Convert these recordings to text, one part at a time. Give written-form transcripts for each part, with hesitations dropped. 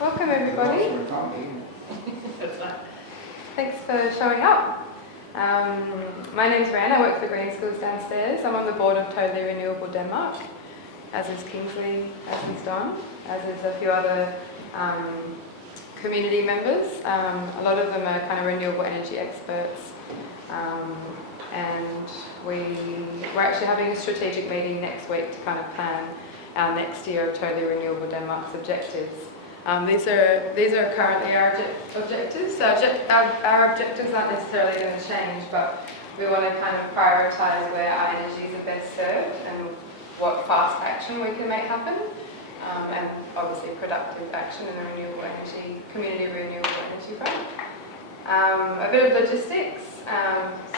Welcome everybody. Thanks for showing up. My name's Rhian, I work for Green Schools downstairs. I'm on the board of Totally Renewable Denmark, as is Kingsley, as is Don, as is a few other community members. A lot of them are kind of renewable energy experts. And we're actually having a strategic meeting next week to kind of plan our next year of Totally Renewable Denmark's objectives. These are currently our objectives. So our objectives aren't necessarily going to change, but we want to kind of prioritise where our energies are best served and what fast action we can make happen, and obviously productive action in the renewable energy, community renewable energy front. A bit of logistics.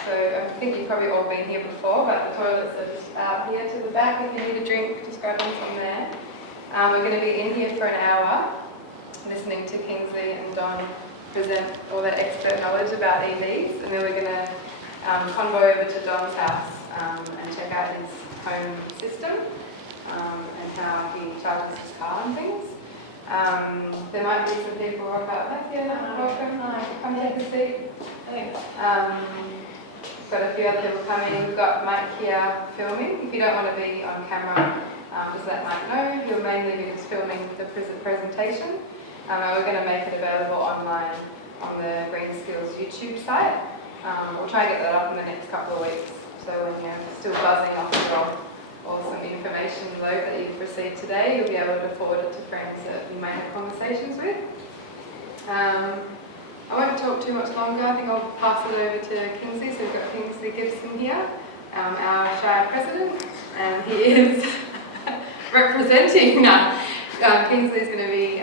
So I think you've probably all been here before, but the toilets are just out here to the back. If you need a drink, just grab them from there. We're going to be in here for an hour, listening to Kingsley and Don present all their expert knowledge about EVs, and then we're going to convoy over to Don's house and check out his home system and how he charges his car and things. There might be some people rock up back here. Welcome. Come take a seat. Thanks. We've got a few other people coming. We've got Mike here filming. If you don't want to be on camera, just let Mike know. He'll mainly be just filming the presentation. And we're going to make it available online on the Green Skills YouTube site. We'll try and get that up in the next couple of weeks. So when you're still buzzing off your awesome information load that you've received today, you'll be able to forward it to friends that you may have conversations with. I won't talk too much longer. I think I'll pass it over to Kingsley. So we've got Kingsley Gibson here, our Shire president, and he is representing. Kingsley's going to be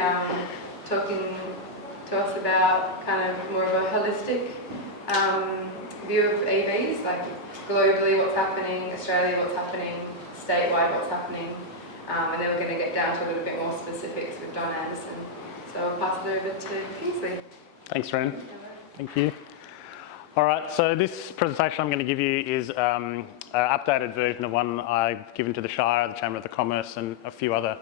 talking to us about kind of more of a holistic view of EVs, like globally what's happening, Australia what's happening, statewide what's happening, and then we're going to get down to a little bit more specifics with Don Anderson. So I'll pass it over to Kingsley. Thanks, Rhian. Thank you. All right, so this presentation I'm going to give you is an updated version of one I've given to the Shire, the Chamber of Commerce, and a few other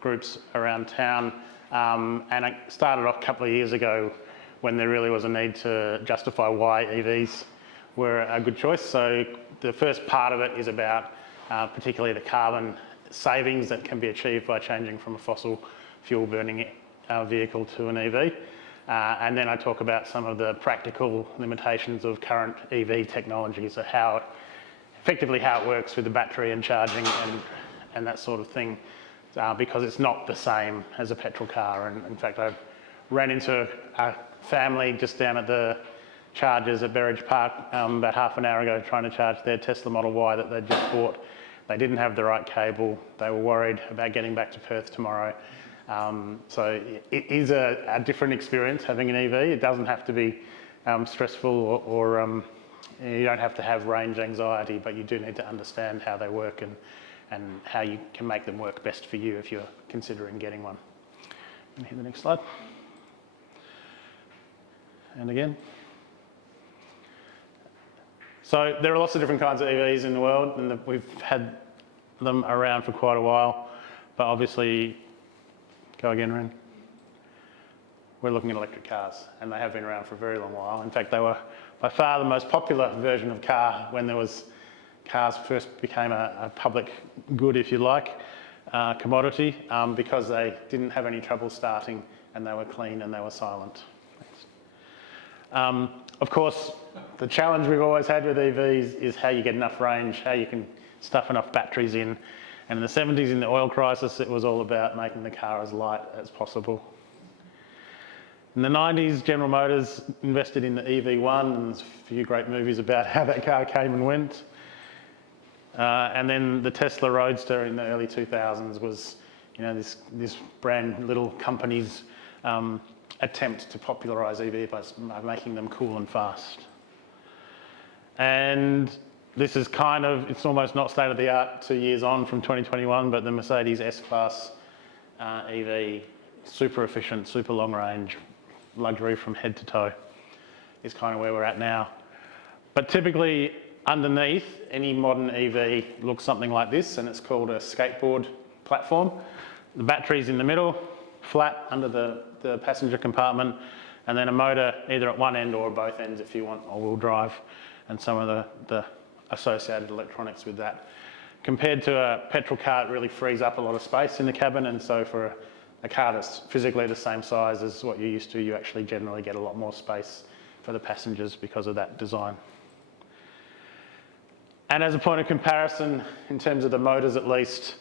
groups around town. And it started off a couple of years ago when there really was a need to justify why EVs were a good choice. So the first part of it is about particularly the carbon savings that can be achieved by changing from a fossil fuel burning vehicle to an EV. And then I talk about some of the practical limitations of current EV technology, so effectively how it works with the battery and charging and that sort of thing, because it's not the same as a petrol car. And in fact, I ran into a family just down at the chargers at Berridge Park about half an hour ago trying to charge their Tesla Model Y that they'd just bought. They didn't have the right cable. They were worried about getting back to Perth tomorrow. So it is a different experience having an EV. It doesn't have to be stressful or you don't have to have range anxiety, but you do need to understand how they work and how you can make them work best for you if you're considering getting one. And hit the next slide. And again. So there are lots of different kinds of EVs in the world, and we've had them around for quite a while, but obviously, go again, Rhian. We're looking at electric cars, and they have been around for a very long while. In fact, they were by far the most popular version of car when cars first became a public good, if you like, commodity, because they didn't have any trouble starting, and they were clean and they were silent. Of course, the challenge we've always had with EVs is how you get enough range, how you can stuff enough batteries in. And in the 70s, in the oil crisis, it was all about making the car as light as possible. In the 90s, General Motors invested in the EV1, and there's a few great movies about how that car came and went. And then the Tesla Roadster in the early 2000s was, this brand little company's attempt to popularise EV by making them cool and fast. And this is it's almost not state of the art 2 years on from 2021, but the Mercedes S-Class EV, super efficient, super long range, luxury from head to toe, is kind of where we're at now. But typically underneath any modern EV looks something like this, and it's called a skateboard platform. The battery's in the middle, flat under the passenger compartment, and then a motor either at one end or both ends if you want all-wheel drive, and some of the associated electronics with that. Compared to a petrol car, it really frees up a lot of space in the cabin, and so for a car that's physically the same size as what you're used to, you actually generally get a lot more space for the passengers because of that design. And as a point of comparison, in terms of the motors at least,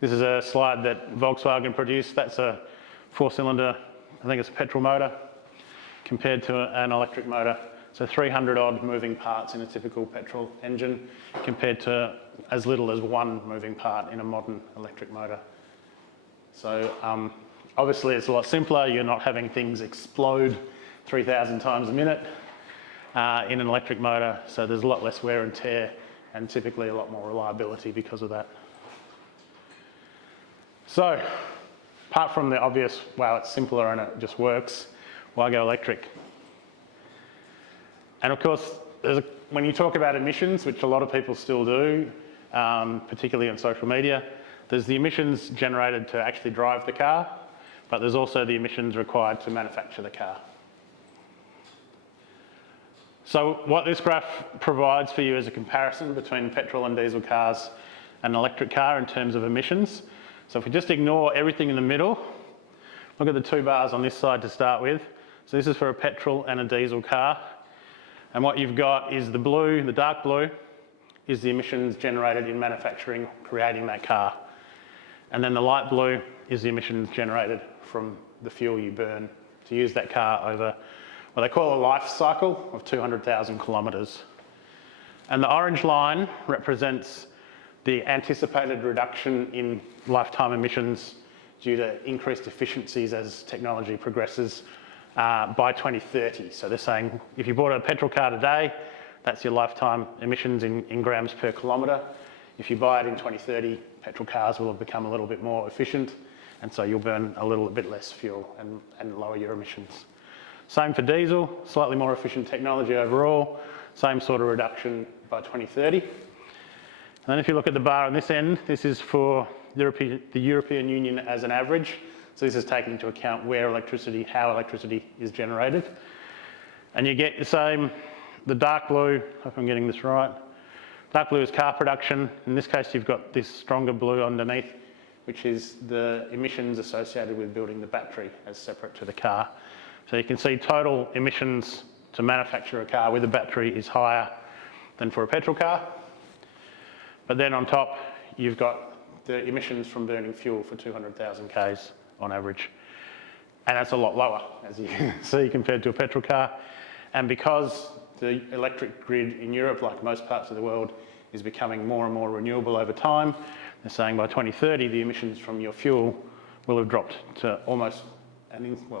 this is a slide that Volkswagen produced. That's a 4-cylinder, I think it's a petrol motor, compared to an electric motor. So 300 odd moving parts in a typical petrol engine, compared to as little as one moving part in a modern electric motor. So obviously it's a lot simpler. You're not having things explode 3,000 times a minute in an electric motor. So there's a lot less wear and tear, and typically a lot more reliability because of that. So apart from the obvious, wow, it's simpler and it just works, why go electric? And of course, when you talk about emissions, which a lot of people still do, particularly on social media, there's the emissions generated to actually drive the car, but there's also the emissions required to manufacture the car. So what this graph provides for you is a comparison between petrol and diesel cars and an electric car in terms of emissions. So if we just ignore everything in the middle, look at the two bars on this side to start with. So this is for a petrol and a diesel car. And what you've got is the blue, the dark blue, is the emissions generated in manufacturing, creating that car. And then the light blue is the emissions generated from the fuel you burn to use that car over what they call a life cycle of 200,000 kilometres. And the orange line represents the anticipated reduction in lifetime emissions due to increased efficiencies as technology progresses by 2030. So they're saying if you bought a petrol car today, that's your lifetime emissions in grams per kilometre. If you buy it in 2030, petrol cars will have become a little bit more efficient, and so you'll burn a little bit less fuel and lower your emissions. Same for diesel, slightly more efficient technology overall, same sort of reduction by 2030. And then if you look at the bar on this end, this is for the European Union as an average. So this is taking into account how electricity is generated. And you get the same, the dark blue, I hope I'm getting this right. Dark blue is car production. In this case, you've got this stronger blue underneath, which is the emissions associated with building the battery as separate to the car. So you can see total emissions to manufacture a car with a battery is higher than for a petrol car. But then on top, you've got the emissions from burning fuel for 200,000 Ks on average. And that's a lot lower, as you can see, compared to a petrol car. And because the electric grid in Europe, like most parts of the world, is becoming more and more renewable over time, they're saying by 2030, the emissions from your fuel will have dropped to almost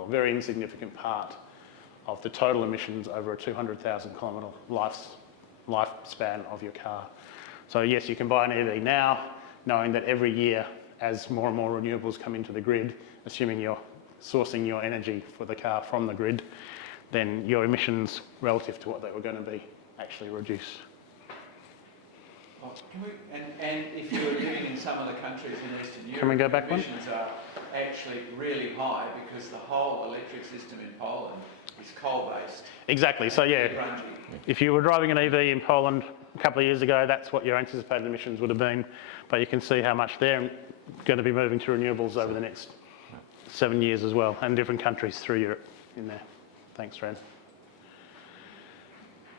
very insignificant part of the total emissions over a 200,000 kilometre lifespan of your car. So yes, you can buy an EV now, knowing that every year, as more and more renewables come into the grid, assuming you're sourcing your energy for the car from the grid, then your emissions relative to what they were going to be actually reduce. Oh, and if you're living in some of the countries in Eastern Europe, Can we go back one? emissions are actually really high because the whole electric system in Poland is coal-based. Exactly, so yeah, Grungy. if you were driving an EV in Poland a couple of years ago, that's what your anticipated emissions would have been, but you can see how much they're going to be moving to renewables over the next 7 years as well, and different countries through Europe in there. Thanks, Rhian.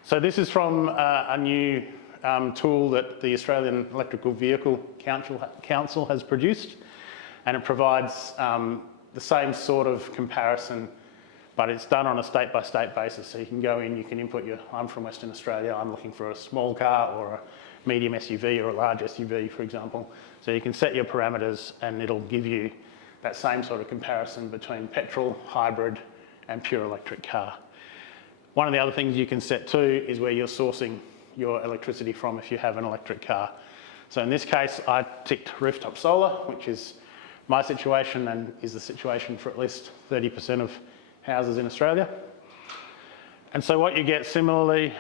So this is from a new tool that the Australian Electrical Vehicle Council has produced, and it provides the same sort of comparison, but it's done on a state-by-state basis. So you can go in, you can input I'm from Western Australia, I'm looking for a small car or a medium SUV or a large SUV, for example. So you can set your parameters and it'll give you that same sort of comparison between petrol, hybrid, and pure electric car. One of the other things you can set too is where you're sourcing your electricity from if you have an electric car. So in this case, I ticked rooftop solar, which is my situation and is the situation for at least 30% of houses in Australia. And so what you get similarly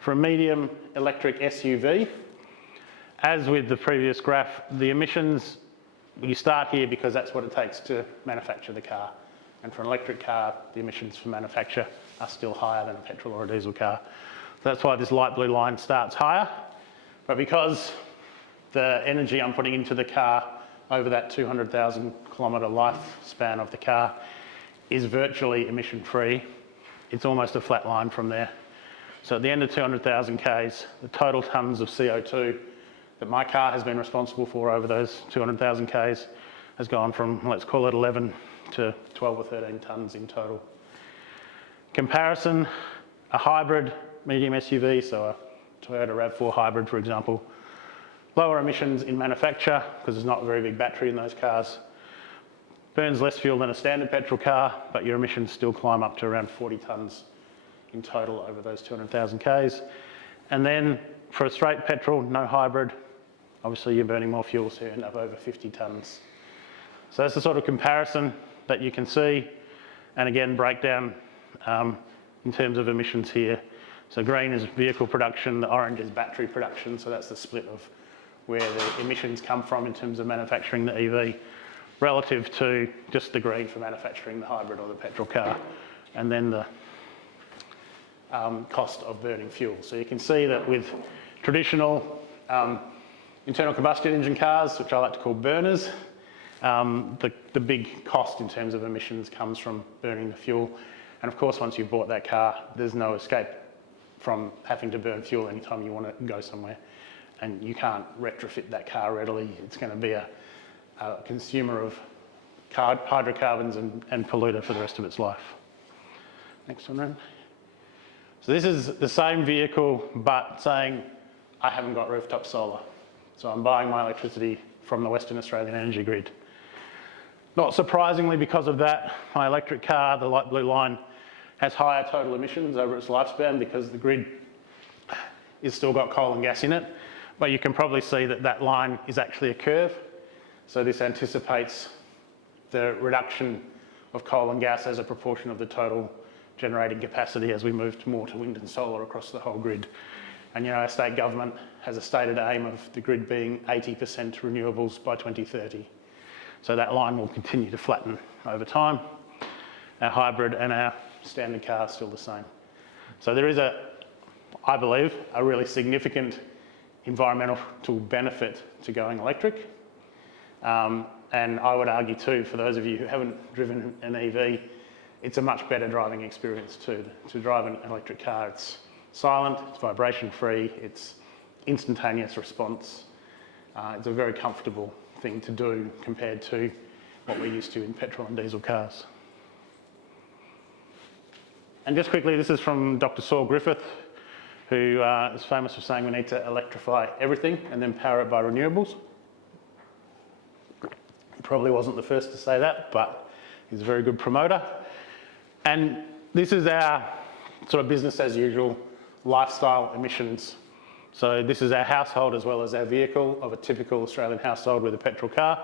for a medium electric SUV, as with the previous graph, the emissions you start here because that's what it takes to manufacture the car. And for an electric car, the emissions for manufacture are still higher than a petrol or a diesel car. So that's why this light blue line starts higher. But because the energy I'm putting into the car over that 200,000 kilometre lifespan of the car is virtually emission free, it's almost a flat line from there. So at the end of 200,000 Ks, the total tonnes of CO2 that my car has been responsible for over those 200,000 Ks has gone from, let's call it 11 to 12 or 13 tonnes in total. Comparison, a hybrid medium SUV, so a Toyota RAV4 hybrid, for example, lower emissions in manufacture because there's not a very big battery in those cars. Burns less fuel than a standard petrol car, but your emissions still climb up to around 40 tonnes in total over those 200,000 Ks. And then for a straight petrol, no hybrid, obviously you're burning more fuel, so you end up over 50 tonnes. So that's the sort of comparison that you can see. And again, breakdown in terms of emissions here. So green is vehicle production, the orange is battery production, so that's the split of where the emissions come from in terms of manufacturing the EV relative to just the green for manufacturing the hybrid or the petrol car, and then the cost of burning fuel. So you can see that with traditional internal combustion engine cars, which I like to call burners, the big cost in terms of emissions comes from burning the fuel. And of course, once you've bought that car, there's no escape from having to burn fuel anytime you want to go somewhere. And you can't retrofit that car readily. It's going to be a consumer of hydrocarbons and polluter for the rest of its life. Next one, Rhian. So this is the same vehicle, but saying, I haven't got rooftop solar. So I'm buying my electricity from the Western Australian energy grid. Not surprisingly, because of that, my electric car, the light blue line, has higher total emissions over its lifespan because the grid is still got coal and gas in it. But you can probably see that that line is actually a curve. So this anticipates the reduction of coal and gas as a proportion of the total generating capacity as we move more to wind and solar across the whole grid. And you know, our state government has a stated aim of the grid being 80% renewables by 2030. So that line will continue to flatten over time. Our hybrid and our standard car are still the same. So there is I believe, a really significant environmental benefit to going electric. And I would argue too, for those of you who haven't driven an EV, it's a much better driving experience too. To drive an electric car, it's silent, it's vibration free, it's instantaneous response. It's a very comfortable thing to do compared to what we're used to in petrol and diesel cars. And just quickly, this is from Dr. Saul Griffith, who is famous for saying we need to electrify everything and then power it by renewables. He probably wasn't the first to say that, but he's a very good promoter. And this is our sort of business as usual lifestyle emissions. So this is our household as well as our vehicle of a typical Australian household with a petrol car,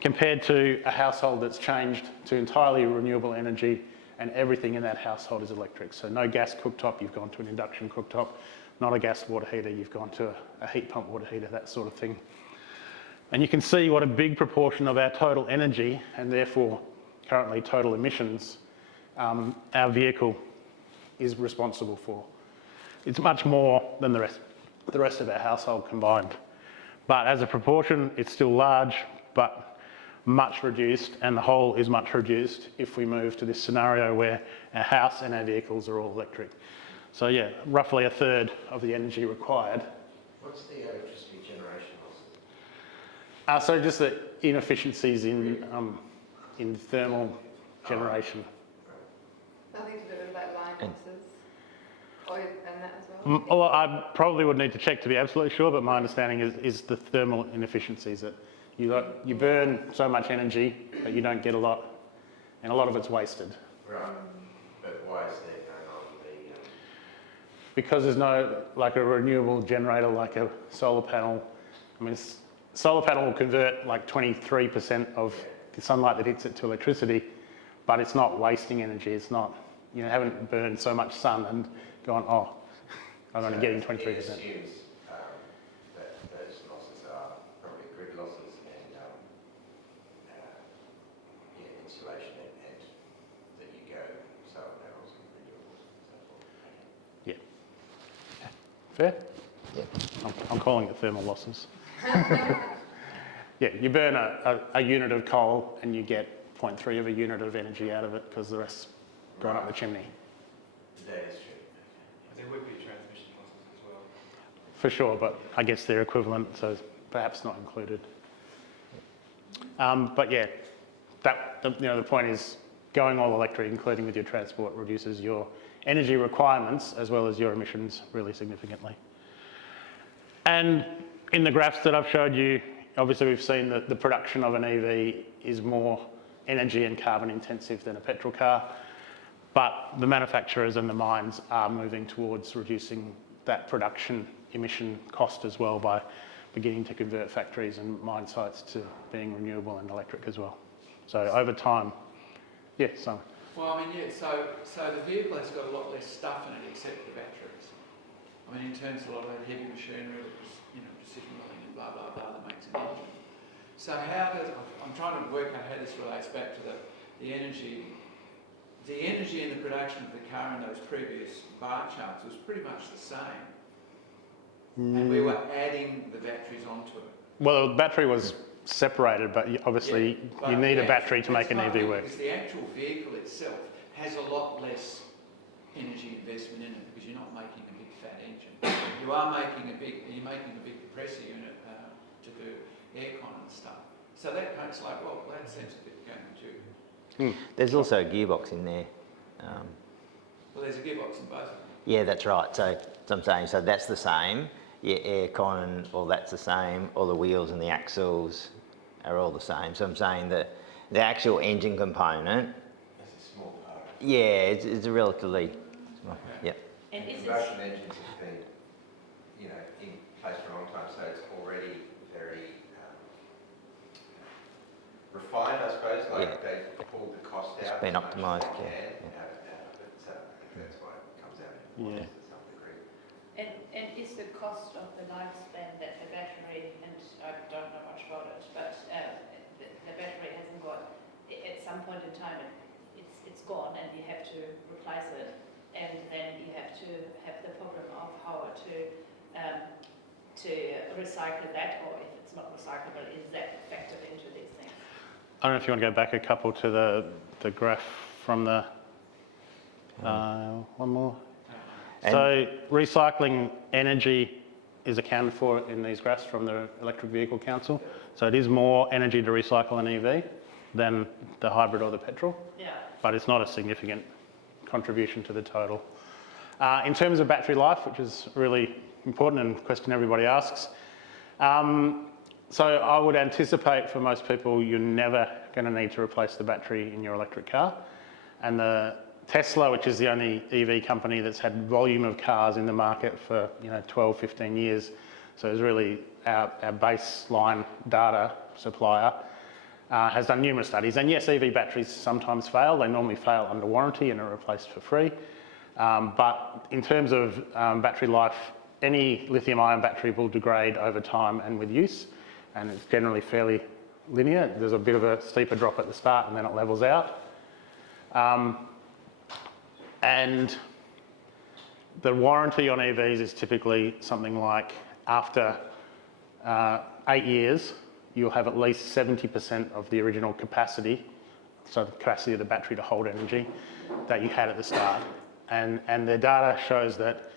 compared to a household that's changed to entirely renewable energy and everything in that household is electric. So no gas cooktop, you've gone to an induction cooktop, not a gas water heater, you've gone to a heat pump water heater, that sort of thing. And you can see what a big proportion of our total energy and therefore currently total emissions our vehicle is responsible for. It's much more than the rest of our household combined. But as a proportion, it's still large, but much reduced, and the whole is much reduced if we move to this scenario where our house and our vehicles are all electric. So yeah, roughly a third of the energy required. What's the electricity generation loss? So just the inefficiencies in thermal generation. Nothing to do with like line losses, oil and that as well? Well, I probably would need to check to be absolutely sure, but my understanding is the thermal inefficiencies, that you burn so much energy that you don't get a lot, and a lot of it's wasted. Right, but why is that going on? Because there's no, like a renewable generator, like a solar panel. I mean, solar panel will convert like 23% of the sunlight that hits it to electricity, but it's not wasting energy. It's not, you know, haven't burned so much sun and gone, oh, I'm only getting 23%. It assumes that those losses are probably grid losses and Fair? Yeah. I'm calling it thermal losses. Yeah, you burn a unit of coal and you get 0.3 of a unit of energy out of it because the rest's gone up the chimney. That is true. There would be transmission losses as well. For sure, but I guess they're equivalent, so perhaps not included. But yeah, the point is going all electric, including with your transport, reduces your energy requirements as well as your emissions really significantly. And in the graphs that I've showed you, obviously we've seen that the production of an EV is more energy and carbon intensive than a petrol car, but the manufacturers and the mines are moving towards reducing that production emission cost as well by beginning to convert factories and mine sites to being renewable and electric as well. So over time, yeah, so. Well, I mean, yeah, so the vehicle has got a lot less stuff in it except the batteries. I mean, in terms of a lot of that heavy machinery, precision milling and blah, blah, blah, that makes an engine. So I'm trying to work out how this relates back to the energy. The energy in the production of the car in those previous bar charts was pretty much the same. And we were adding the batteries onto it. Well, the battery was separated, but obviously you need a battery to make an EV work. Because the actual vehicle itself has a lot less energy investment in it because you're not making a big fat engine. You're making a big compressor unit to do aircon and stuff. So that it's like, well, that seems a bit counterintuitive. There's also a gearbox in there. Well, there's a gearbox in both of them. Yeah, that's right. So I'm saying, so that's the same. Your aircon, all that's the same. All the wheels and the axles are all the same. So I'm saying that the actual engine component, That's a small part. yeah, it's a relatively small. Okay. Yeah. And is Combustion engines have been, in place for a long time, so it's already very refined, I suppose. Like they've pulled the cost out. It's been as much as optimised, they yeah. can out of it. So I think that's why it comes out Yeah. to some degree. and is the cost of the lifespan that the battery, and I don't know much about it, but the battery hasn't got, at some point in time it's gone and you have to replace it, and then you have to have the problem of how to recycle that, or if it's not recyclable, is that factored into these things? I don't know if you want to go back a couple to the graph from the, one more. And- So recycling energy is accounted for in these graphs from the Electric Vehicle Council. So it is more energy to recycle an EV than the hybrid or the petrol, Yeah. but it's not a significant contribution to the total. In terms of battery life, which is really important and a question everybody asks, so I would anticipate for most people you're never going to need to replace the battery in your electric car. And the Tesla, which is the only EV company that's had volume of cars in the market for 12, 15 years, so it's really our baseline data supplier, has done numerous studies. And yes, EV batteries sometimes fail. They normally fail under warranty and are replaced for free. But in terms of battery life, any lithium-ion battery will degrade over time and with use, and it's generally fairly linear. There's a bit of a steeper drop at the start and then it levels out. And the warranty on EVs is typically something like after 8 years, you'll have at least 70% of the original capacity, so the capacity of the battery to hold energy, that you had at the start. And the data shows that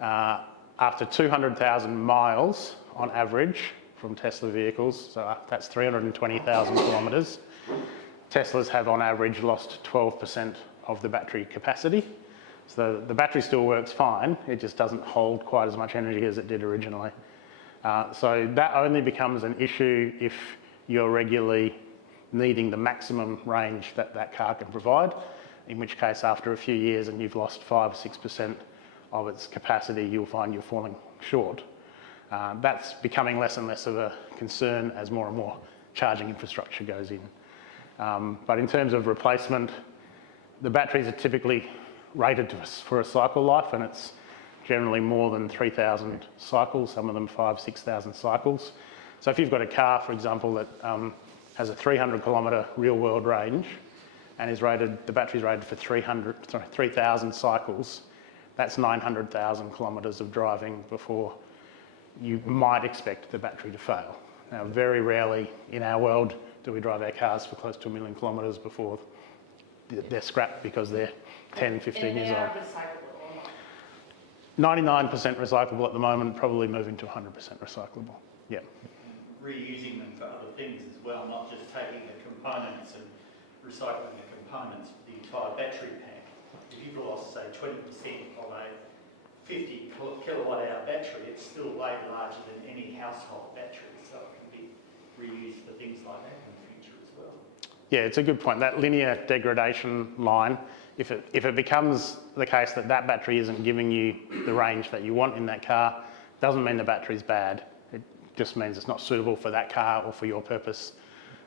after 200,000 miles on average from Tesla vehicles, so that's 320,000 kilometres, Teslas have on average lost 12% of the battery capacity. So the battery still works fine, it just doesn't hold quite as much energy as it did originally. So that only becomes an issue if you're regularly needing the maximum range that that car can provide, in which case after a few years and you've lost 5 or 6% of its capacity, you'll find you're falling short. That's becoming less and less of a concern as more and more charging infrastructure goes in. But in terms of replacement, the batteries are typically rated for a cycle life, and it's generally more than 3,000 cycles, some of them 5,000, 6,000 cycles. So if you've got a car, for example, that has a 300 kilometre real world range and is rated, the battery's rated for 3,000 cycles, that's 900,000 kilometres of driving before you might expect the battery to fail. Now, very rarely in our world do we drive our cars for close to 1 million kilometres before they're scrapped because they're 10, 15 years old. And they are recyclable or not? 99% recyclable at the moment, probably moving to 100% recyclable. Yeah. Reusing them for other things as well, not just taking the components and recycling the components for the entire battery pack. If you've lost, say, 20% of a 50 kilowatt hour battery, it's still way larger than any household battery, so it can be reused for things like that in the future as well. Yeah, it's a good point. That linear degradation line, if it becomes the case that that battery isn't giving you the range that you want in that car, doesn't mean the battery's bad. It just means it's not suitable for that car or for your purpose.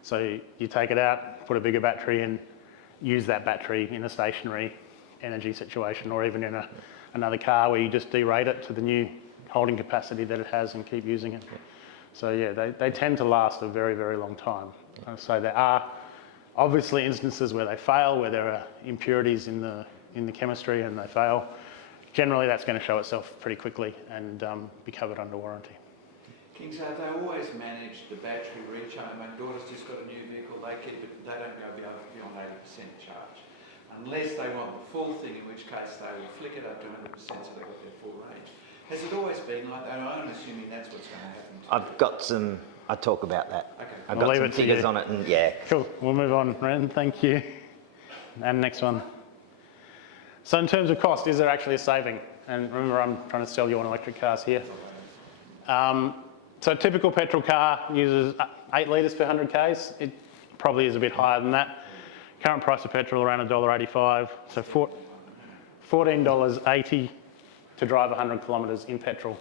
So you take it out, put a bigger battery in, use that battery in a stationary energy situation, or even in another car where you just derate it to the new holding capacity that it has and keep using it. So yeah, they tend to last a very, very long time. So there are obviously instances where they fail, where there are impurities in the chemistry and they fail. Generally, that's going to show itself pretty quickly and be covered under warranty. Kingsley, they always manage the battery recharge. My daughter's just got a new vehicle, they don't go beyond 80% charge. Unless they want the full thing, in which case they will flick it up to 100% so they've got their full range. Has it always been like that? I'm assuming that's what's going to happen to I've got some, I talk about that. Okay. I've I'll got leave some it to figures you. on it, and yeah. Cool, we'll move on, Rhian, thank you. And next one. So in terms of cost, is there actually a saving? And remember, I'm trying to sell you on electric cars here. So a typical petrol car uses 8 litres per 100 k's. It probably is a bit higher than that. Current price of petrol around $1.85, so $14.80 to drive 100 kilometres in petrol.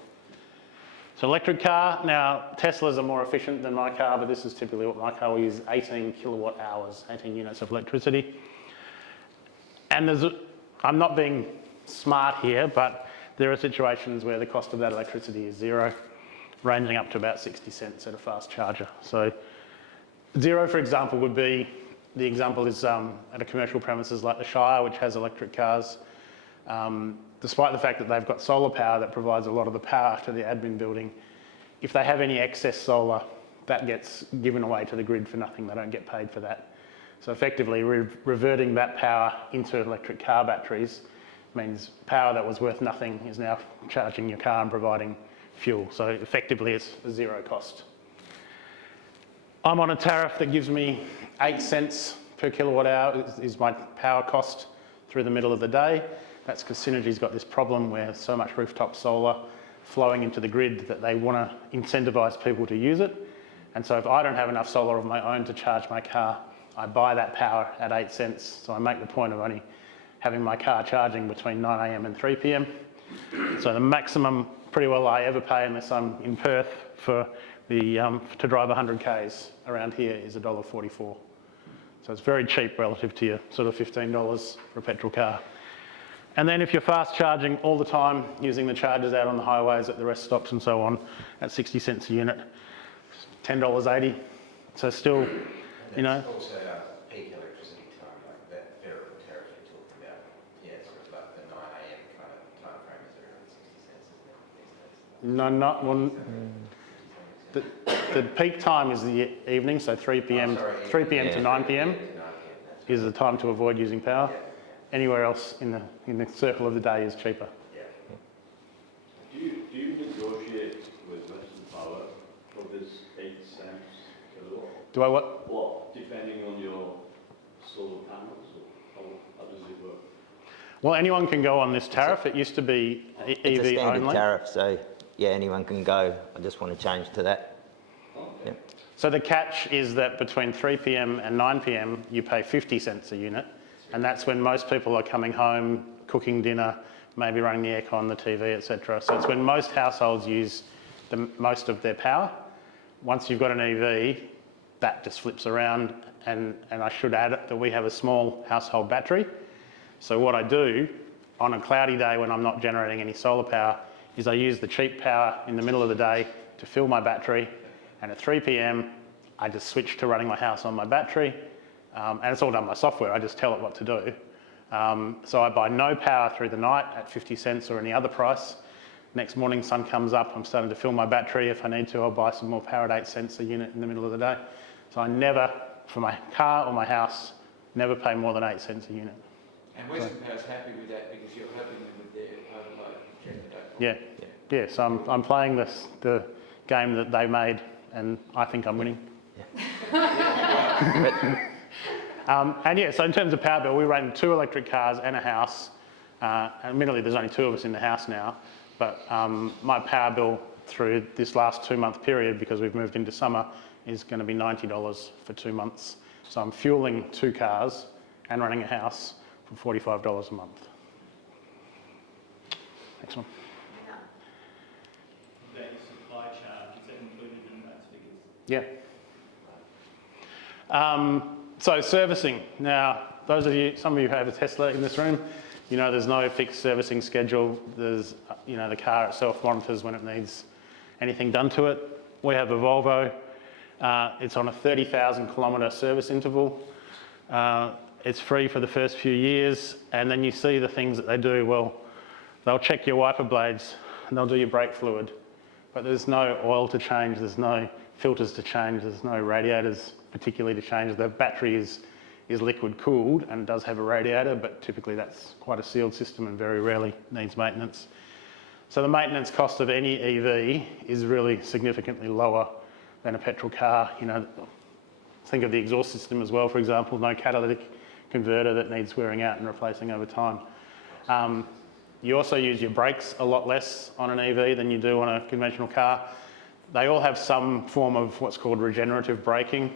So electric car, now Teslas are more efficient than my car, but this is typically what my car will use, 18 kilowatt hours, 18 units of electricity. And I'm not being smart here, but there are situations where the cost of that electricity is zero, ranging up to about 60 cents at a fast charger. So zero, for example, would be, the example is at a commercial premises like the Shire, which has electric cars. Despite the fact that they've got solar power that provides a lot of the power to the admin building, if they have any excess solar, that gets given away to the grid for nothing. They don't get paid for that. So effectively, reverting that power into electric car batteries means power that was worth nothing is now charging your car and providing fuel. So effectively, it's a zero cost. I'm on a tariff that gives me 8 cents per kilowatt hour is my power cost through the middle of the day. That's because Synergy's got this problem where so much rooftop solar flowing into the grid that they want to incentivise people to use it. And so if I don't have enough solar of my own to charge my car, I buy that power at 8 cents. So I make the point of only having my car charging between 9 a.m. and 3 p.m. So the maximum pretty well I ever pay, unless I'm in Perth, for the to drive 100 k's around here is $1.44. So it's very cheap relative to your sort of $15 for a petrol car. And then if you're fast charging all the time, using the chargers out on the highways at the rest stops and so on, at 60 cents a unit, $10.80. So still, you know. That's also peak electricity time, like that variable tariff you're talking about. Yeah, sort of like the 9 a.m. kind of time frame is around 60 cents, isn't it, these days? No, not one. The peak time is the evening, so 3 p.m. 3 p.m. to 9 p.m. is the time to avoid using power. Yeah. Anywhere else in the circle of the day is cheaper. Yeah. Do you negotiate with Western Power for this 8 cents kilowatt? Do I what? Well, depending on your solar panels, or how does it work? Well, anyone can go on this tariff. It used to be EV It's a standard only. tariff, so yeah, anyone can go. I just want to change to that. Okay. Yeah. So the catch is that between 3 p.m. and 9 p.m. you pay 50 cents a unit, and that's when most people are coming home, cooking dinner, maybe running the aircon, the TV, etc. So it's when most households use most of their power. Once you've got an EV, that just flips around, and I should add that we have a small household battery. So what I do on a cloudy day when I'm not generating any solar power is I use the cheap power in the middle of the day to fill my battery, and at 3 p.m. I just switch to running my house on my battery, and it's all done by software. I just tell it what to do. So I buy no power through the night at 50 cents or any other price. Next morning, sun comes up, I'm starting to fill my battery. If I need to, I'll buy some more power at 8 cents a unit in the middle of the day. So I never, for my car or my house, never pay more than 8 cents a unit. And Western Power's happy with that because you're helping them with their overload projected overall. Yeah. So I'm playing the game that they made, and I think I'm winning. And yeah, so in terms of power bill, we ran 2 electric cars and a house. Admittedly, there's only 2 of us in the house now, but my power bill through this last 2-month period, because we've moved into summer, is going to be $90 for 2 months. So I'm fueling 2 cars and running a house for $45 a month. Next one. That supply charge, is that included in those figures? Yeah. So servicing. Now, some of you who have a Tesla in this room, you know there's no fixed servicing schedule. There's, the car itself monitors when it needs anything done to it. We have a Volvo. It's on a 30,000 kilometre service interval. It's free for the first few years, and then you see the things that they do. Well, they'll check your wiper blades and they'll do your brake fluid, but there's no oil to change, there's no filters to change, there's no radiators particularly to change. The battery is liquid cooled and does have a radiator, but typically that's quite a sealed system and very rarely needs maintenance. So the maintenance cost of any EV is really significantly lower than a petrol car. Think of the exhaust system as well, for example, no catalytic converter that needs wearing out and replacing over time. You also use your brakes a lot less on an EV than you do on a conventional car. They all have some form of what's called regenerative braking.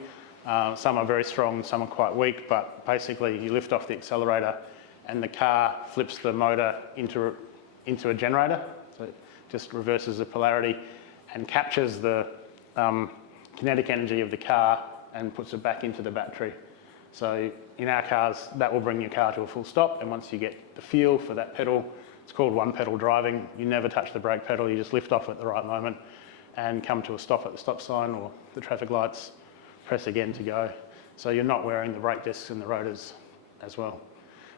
Some are very strong, some are quite weak, but basically you lift off the accelerator and the car flips the motor into a generator. So it just reverses the polarity and captures the kinetic energy of the car and puts it back into the battery. So in our cars, that will bring your car to a full stop, and once you get the feel for that pedal, it's called one pedal driving. You never touch the brake pedal, you just lift off at the right moment and come to a stop at the stop sign or the traffic lights, press again to go. So you're not wearing the brake discs and the rotors as well.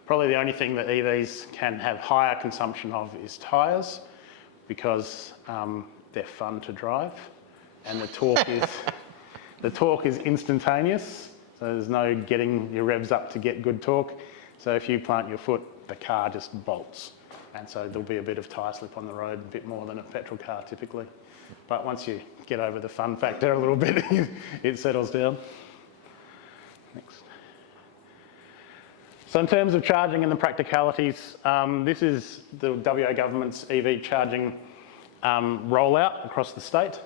Probably the only thing that EVs can have higher consumption of is tyres, because they're fun to drive and the torque is instantaneous. So there's no getting your revs up to get good torque. So if you plant your foot, the car just bolts. And so there'll be a bit of tyre slip on the road, a bit more than a petrol car typically. But once you get over the fun factor a little bit, it settles down. Next. So in terms of charging and the practicalities, this is the WA government's EV charging rollout across the state.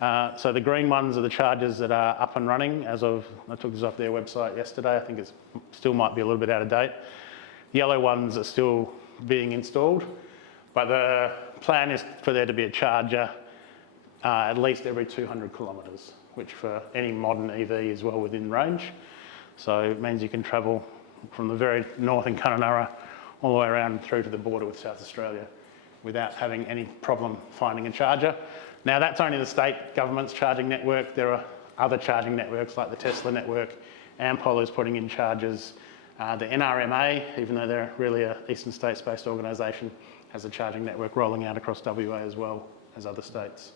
So the green ones are the chargers that are up and running as of, I took this off their website yesterday, I think it still might be a little bit out of date. The yellow ones are still being installed, but the plan is for there to be a charger at least every 200 kilometres, which for any modern EV is well within range. So it means you can travel from the very north in Kununurra all the way around through to the border with South Australia without having any problem finding a charger. Now that's only the state government's charging network. There are other charging networks like the Tesla network. Ampol is putting in chargers. The NRMA, even though they're really an eastern states-based organisation, has a charging network rolling out across WA as well as other states.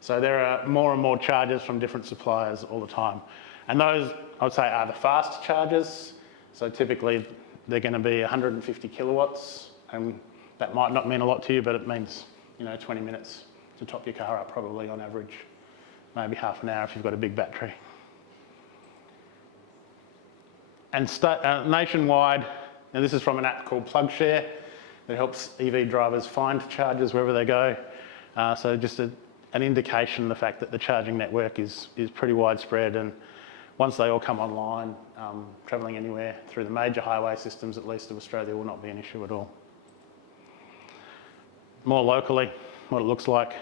So there are more and more chargers from different suppliers all the time. And those, I would say, are the fast chargers. So typically they're going to be 150 kilowatts, and that might not mean a lot to you, but it means 20 minutes to top your car up probably on average, maybe half an hour if you've got a big battery. And nationwide, now this is from an app called PlugShare that helps EV drivers find chargers wherever they go. So just an indication of the fact that the charging network is pretty widespread, and once they all come online, travelling anywhere through the major highway systems, at least of Australia, will not be an issue at all. More locally, what it looks like.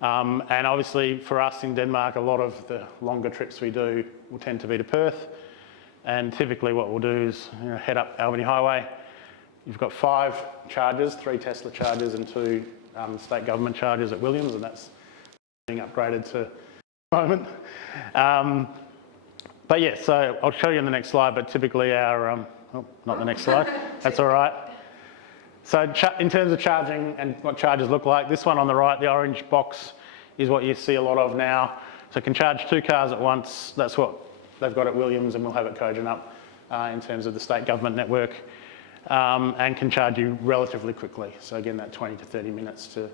And obviously for us in Denmark, a lot of the longer trips we do will tend to be to Perth. And typically what we'll do is head up Albany Highway. You've got 5 chargers, 3 Tesla chargers and 2 state government chargers at Williams, and that's being upgraded to the moment. But yeah, so I'll show you in the next slide, but typically our, Oh, not the next slide. That's all right. So in terms of charging and what chargers look like, this one on the right, the orange box, is what you see a lot of now. So it can charge 2 cars at once. That's what they've got at Williams, and we'll have at Kojonup in terms of the state government network, and can charge you relatively quickly. So again, that 20 to 30 minutes to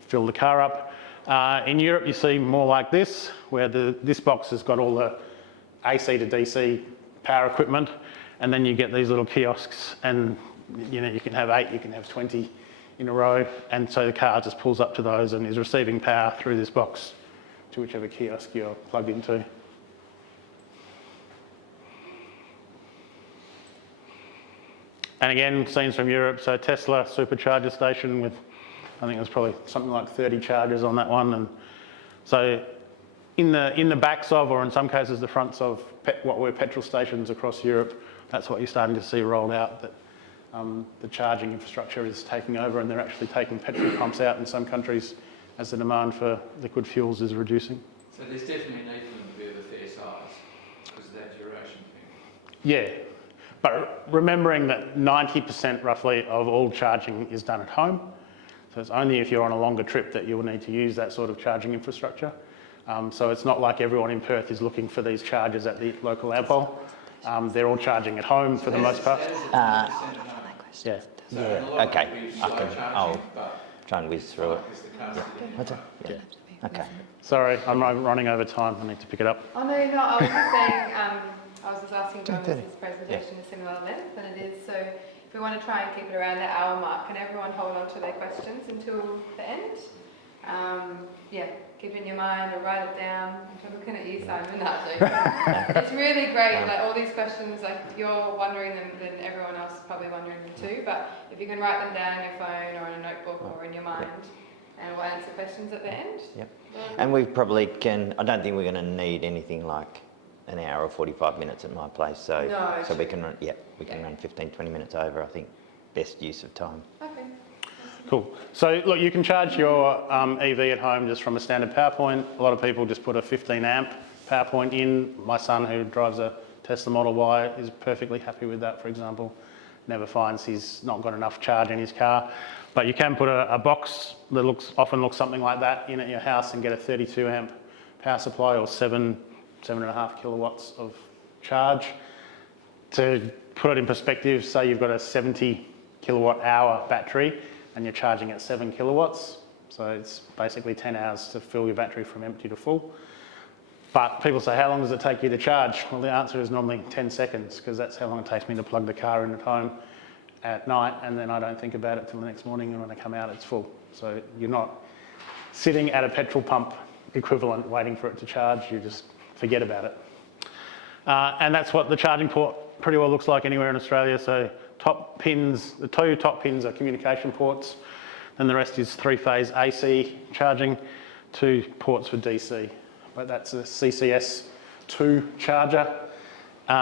fill the car up. In Europe, you see more like this, where this box has got all the AC to DC power equipment, and then you get these little kiosks, and you know, you can have 8, you can have 20 in a row, and so the car just pulls up to those and is receiving power through this box to whichever kiosk you're plugged into. And again, scenes from Europe, so Tesla supercharger station with, I think there's probably something like 30 chargers on that one, and so in the backs of, or in some cases the fronts of what were petrol stations across Europe, that's what you're starting to see rolled out, that the charging infrastructure is taking over, and they're actually taking petrol pumps out in some countries as the demand for liquid fuels is reducing. So there's definitely a need for them to be of a fair size because of that duration thing. Yeah, but remembering that 90% roughly of all charging is done at home. So it's only if you're on a longer trip that you'll need to use that sort of charging infrastructure. So it's not like everyone in Perth is looking for these chargers at the local airport. They're all charging at home for the most part. Yeah. Yeah, okay. I'll try and whiz through it. Yeah. Okay. Sorry, I'm running over time. I need to pick it up. Oh no, I was just saying, I was just asking Jonathan's presentation is similar length, and it is, so if we want to try and keep it around the hour mark, can everyone hold on to their questions until the end? Yeah, keep it in your mind or write it down. I'm looking at you, Simon. No, it's really great, like all these questions, like you're wondering them, then everyone else is probably wondering them too, but if you can write them down on your phone or in a notebook or in your mind, and we'll answer questions at the end. Yep. And we probably can, I don't think we're going to need anything like an hour or 45 minutes at my place, so No, so we can run, we can run 15, 20 minutes over, I think, best use of time. Okay. Cool. So look, you can charge your EV at home just from a standard power point. A lot of people just put a 15 amp power point in. My son, who drives a Tesla Model Y, is perfectly happy with that, for example. Never finds he's not got enough charge in his car. But you can put a box that often looks something like that in at your house and get a 32 amp power supply or 7.5 kilowatts of charge. To put it in perspective, say you've got a 70 kilowatt hour battery and you're charging at 7 kilowatts. So it's basically 10 hours to fill your battery from empty to full. But people say, how long does it take you to charge? Well, the answer is normally 10 seconds, because that's how long it takes me to plug the car in at home at night, and then I don't think about it till the next morning, and when I come out, it's full. So you're not sitting at a petrol pump equivalent waiting for it to charge, you just forget about it. And that's what the charging port pretty well looks like anywhere in Australia. So top pins, the 2 top pins are communication ports, and the rest is 3-phase AC charging, 2 ports for DC. But that's a CCS2 charger,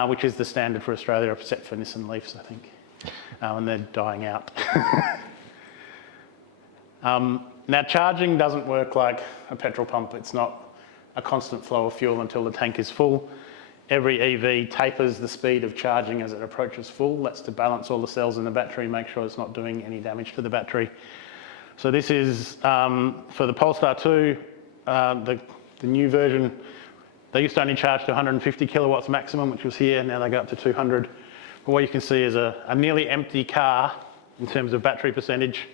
which is the standard for Australia, except for Nissan Leafs, I think, and they're dying out. Now, charging doesn't work like a petrol pump. It's not a constant flow of fuel until the tank is full. Every EV tapers the speed of charging as it approaches full. That's to balance all the cells in the battery, make sure it's not doing any damage to the battery. So this is for the Polestar 2, the new version. They used to only charge to 150 kilowatts maximum, which was here. Now they go up to 200. But what you can see is a nearly empty car, in terms of battery percentage,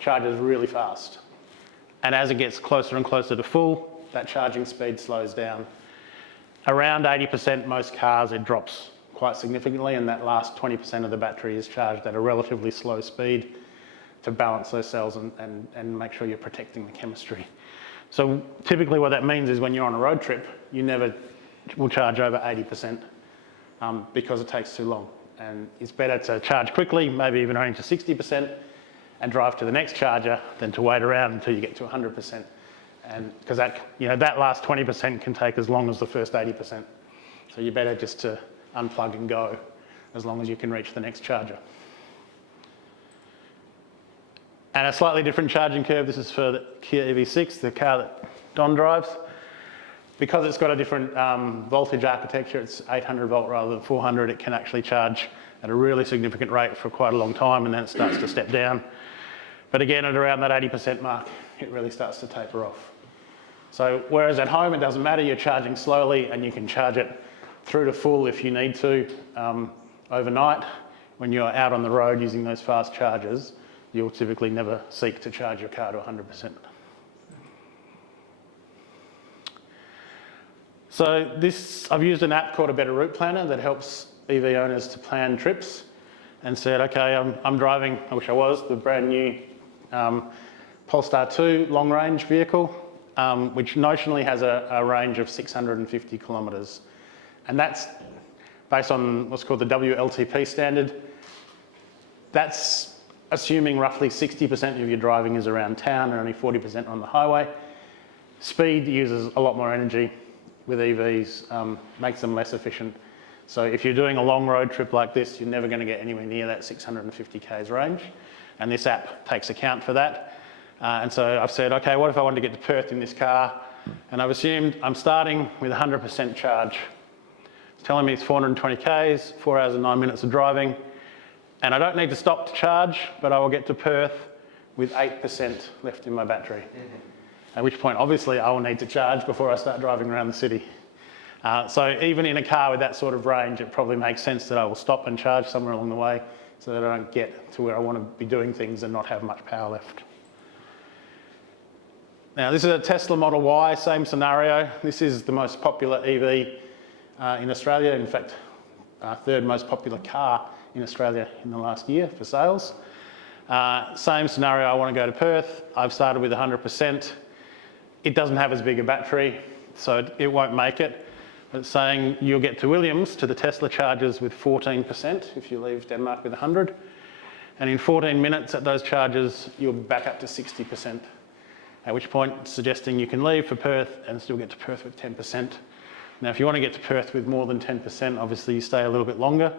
charges really fast. And as it gets closer and closer to full, that charging speed slows down. Around 80%, most cars, it drops quite significantly, and that last 20% of the battery is charged at a relatively slow speed to balance those cells and make sure you're protecting the chemistry. So typically what that means is when you're on a road trip, you never will charge over 80% because it takes too long. And it's better to charge quickly, maybe even only to 60%, and drive to the next charger than to wait around until you get to 100%. And because that last 20% can take as long as the first 80%. So you're better just to unplug and go as long as you can reach the next charger. And a slightly different charging curve. This is for the Kia EV6, the car that Don drives. because it's got a different voltage architecture, it's 800 volt rather than 400, it can actually charge at a really significant rate for quite a long time, and then it starts to step down. But again, at around that 80% mark, it really starts to taper off. So whereas at home, it doesn't matter, you're charging slowly and you can charge it through to full if you need to overnight. When you're out on the road using those fast chargers, you'll typically never seek to charge your car to 100%. So I've used an app called a Better Route Planner that helps EV owners to plan trips, and said, okay, I'm driving, I wish I was, the brand new Polestar 2 long range vehicle, which notionally has a range of 650 kilometres. And that's based on what's called the WLTP standard. That's assuming roughly 60% of your driving is around town and only 40% on the highway. Speed uses a lot more energy with EVs, makes them less efficient. So if you're doing a long road trip like this, you're never going to get anywhere near that 650 k's range. And this app takes account for that. And so I've said, okay, what if I want to get to Perth in this car? And I've assumed I'm starting with 100% charge. It's telling me it's 420 k's, 4 hours and 9 minutes of driving. And I don't need to stop to charge, but I will get to Perth with 8% left in my battery. At which point, obviously, I will need to charge before I start driving around the city. So even in a car with that sort of range, it probably makes sense that I will stop and charge somewhere along the way so that I don't get to where I want to be doing things and not have much power left. Now, this is a Tesla Model Y, same scenario. This is the most popular EV in Australia. In fact, third most popular car in Australia in the last year for sales. Same scenario, I want to go to Perth. I've started with 100%. It doesn't have as big a battery, so it won't make it. But it's saying you'll get to Williams, to the Tesla chargers, with 14% if you leave Denmark with 100. And in 14 minutes at those chargers, you'll be back up to 60%. At which point, it's suggesting you can leave for Perth and still get to Perth with 10%. Now, if you want to get to Perth with more than 10%, obviously you stay a little bit longer.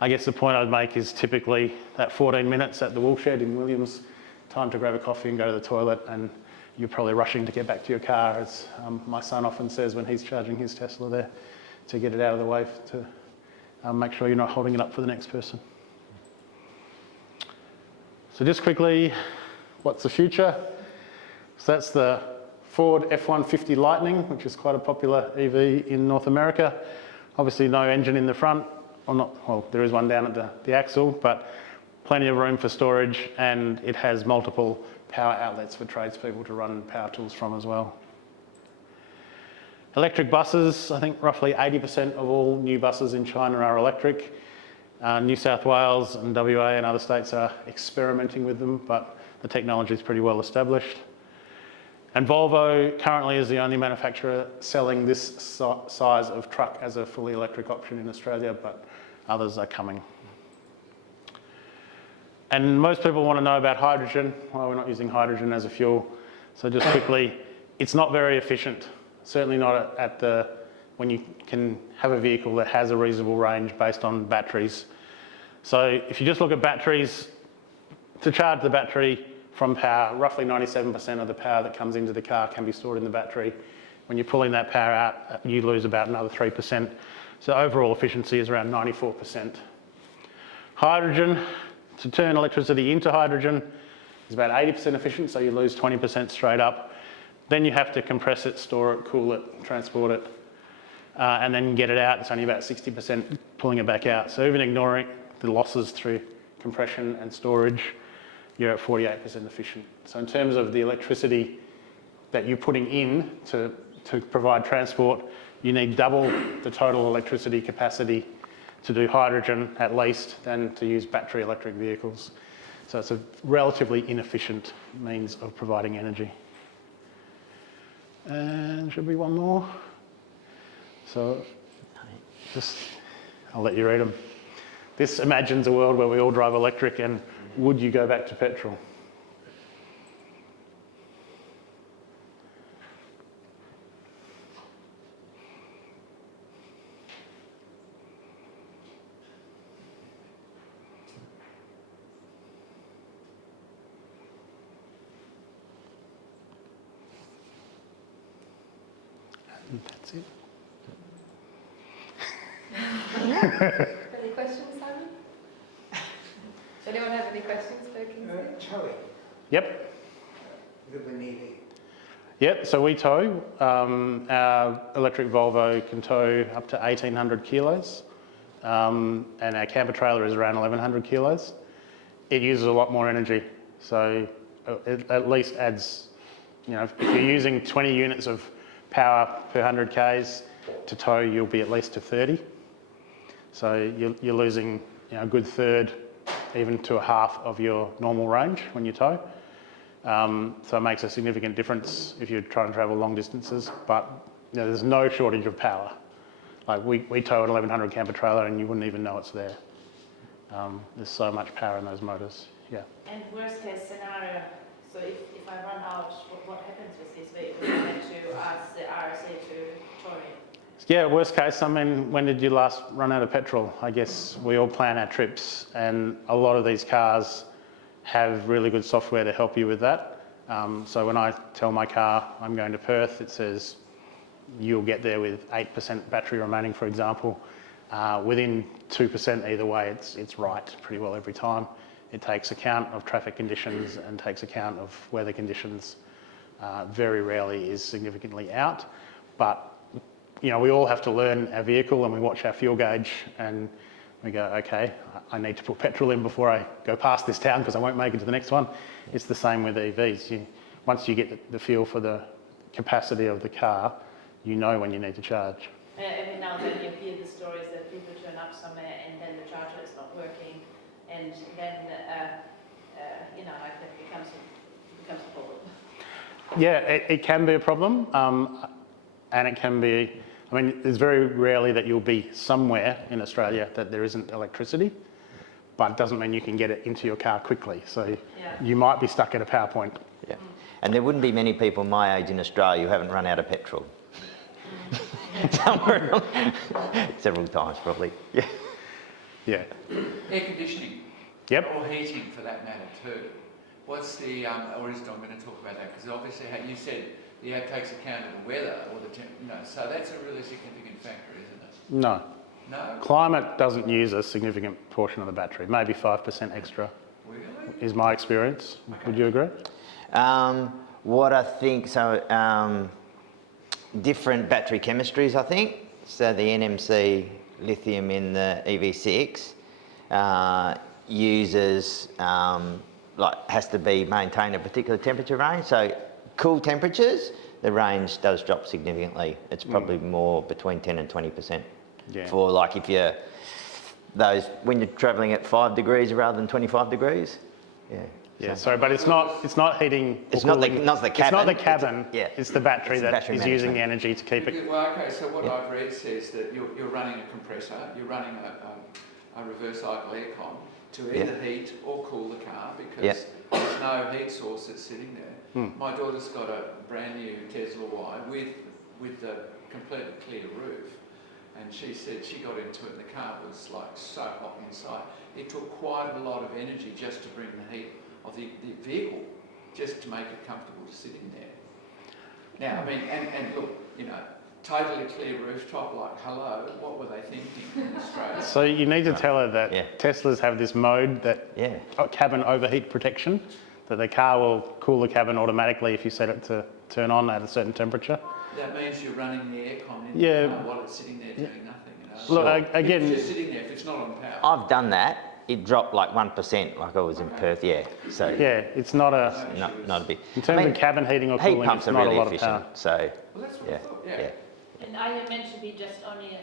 I guess the point I'd make is typically that 14 minutes at the woolshed in Williams, time to grab a coffee and go to the toilet, and you're probably rushing to get back to your car, as my son often says when he's charging his Tesla there, to get it out of the way to make sure you're not holding it up for the next person. So just quickly, what's the future? So that's the Ford F-150 Lightning, which is quite a popular EV in North America. Obviously no engine in the front, or not, well, there is one down at the axle, but plenty of room for storage, and it has multiple power outlets for tradespeople to run power tools from as well. Electric buses, I think roughly 80% of all new buses in China are electric. New South Wales and WA and other states are experimenting with them, but the technology is pretty well established. And Volvo currently is the only manufacturer selling this size of truck as a fully electric option in Australia, but others are coming. And most people want to know about hydrogen. Why we're not using hydrogen as a fuel. So just quickly, it's not very efficient. Certainly not when you can have a vehicle that has a reasonable range based on batteries. So if you just look at batteries, to charge the battery from power, roughly 97% of the power that comes into the car can be stored in the battery. When you're pulling that power out, you lose about another 3%. So overall efficiency is around 94%. Hydrogen, to turn electricity into hydrogen, is about 80% efficient, so you lose 20% straight up. Then you have to compress it, store it, cool it, transport it, and then get it out. It's only about 60% pulling it back out. So even ignoring the losses through compression and storage, you're at 48% efficient. So in terms of the electricity that you're putting in to provide transport, you need double the total electricity capacity to do hydrogen at least than to use battery electric vehicles. So it's a relatively inefficient means of providing energy. And should be one more. So I'll let you read them. This imagines a world where we all drive electric, and would you go back to petrol? That's it. Any questions, Simon? Anyone have any questions for Kingsley? Towing, Yep. that we need. Yep, so we tow. Our electric Volvo can tow up to 1,800 kilos, and our camper trailer is around 1,100 kilos. It uses a lot more energy, so it at least adds, you know, if you're using 20 units of power per 100 k's to tow, you'll be at least to 30. So you're losing, you know, a good third, even to a half of your normal range when you tow. So it makes a significant difference if you're trying to travel long distances, but you know, there's no shortage of power. Like we tow an 1100 camper trailer and you wouldn't even know it's there. There's so much power in those motors, yeah. And worst case scenario, so if I run out, what happens with these vehicles? I have to ask the RSA to tow it. Yeah, worst case, I mean, when did you last run out of petrol? I guess we all plan our trips and a lot of these cars have really good software to help you with that. So when I tell my car I'm going to Perth, it says you'll get there with 8% battery remaining, for example. Within 2% either way, it's right pretty well every time. It takes account of traffic conditions and takes account of weather conditions. Very rarely is significantly out, but you know, we all have to learn our vehicle and we watch our fuel gauge and we go, okay, I need to put petrol in before I go past this town because I won't make it to the next one. It's the same with EVs. Once you get the feel for the capacity of the car, you know when you need to charge. Every now and then you hear the stories that people turn up somewhere and then the charger is not working, and then you know, like that becomes a problem. Yeah, it can be a problem, and it can be. I mean, it's very rarely that you'll be somewhere in Australia that there isn't electricity, but it doesn't mean you can get it into your car quickly. So you might be stuck at a power point. Yeah, and there wouldn't be many people my age in Australia who haven't run out of petrol. Somewhere, several times probably. Yeah. Yeah. Air conditioning. Yep. Or heating for that matter too. What's the, or is Don going to talk about that? Because obviously how you said the app takes account of the weather or the so that's a really significant factor, isn't it? No. No? Climate doesn't use a significant portion of the battery, maybe 5% extra. Really? Is my experience. Okay. Would you agree? What I think, so different battery chemistries, I think. So the NMC lithium in the EV6 uses, has to be maintained a particular temperature range. So cool temperatures, the range does drop significantly. It's probably more between 10 and 20%. Yeah. For like if you're when you're travelling at 5 degrees rather than 25 degrees. Yeah. Yeah, sorry, but it's not heating. It's not the cabin. It's not the cabin. It's the battery it's that battery is using the energy to keep it. Well, okay, so what I've read says that you're running a compressor, you're running a reverse cycle aircon to either heat or cool the car because there's no heat source that's sitting there. My daughter's got a brand new Tesla Y with a completely clear roof, and she said she got into it and the car was like so hot inside. It took quite a lot of energy just to bring the heat of the vehicle, just to make it comfortable to sit in there. Now, I mean, and look, you know, totally clear rooftop, like, hello, what were they thinking in Australia? So you need to tell her that Teslas have this mode that cabin overheat protection, that the car will cool the cabin automatically if you set it to turn on at a certain temperature. That means you're running the aircon in while it's sitting there doing nothing. You know? Look, again, it's just sitting there if it's not on power. I've done that. It dropped like 1%, like I was in Perth, So it's not a not a big. In terms of cabin heating or cooling, heat pumps it's are not really a lot efficient. of power. So Well, that's what I thought, And are you meant to be just only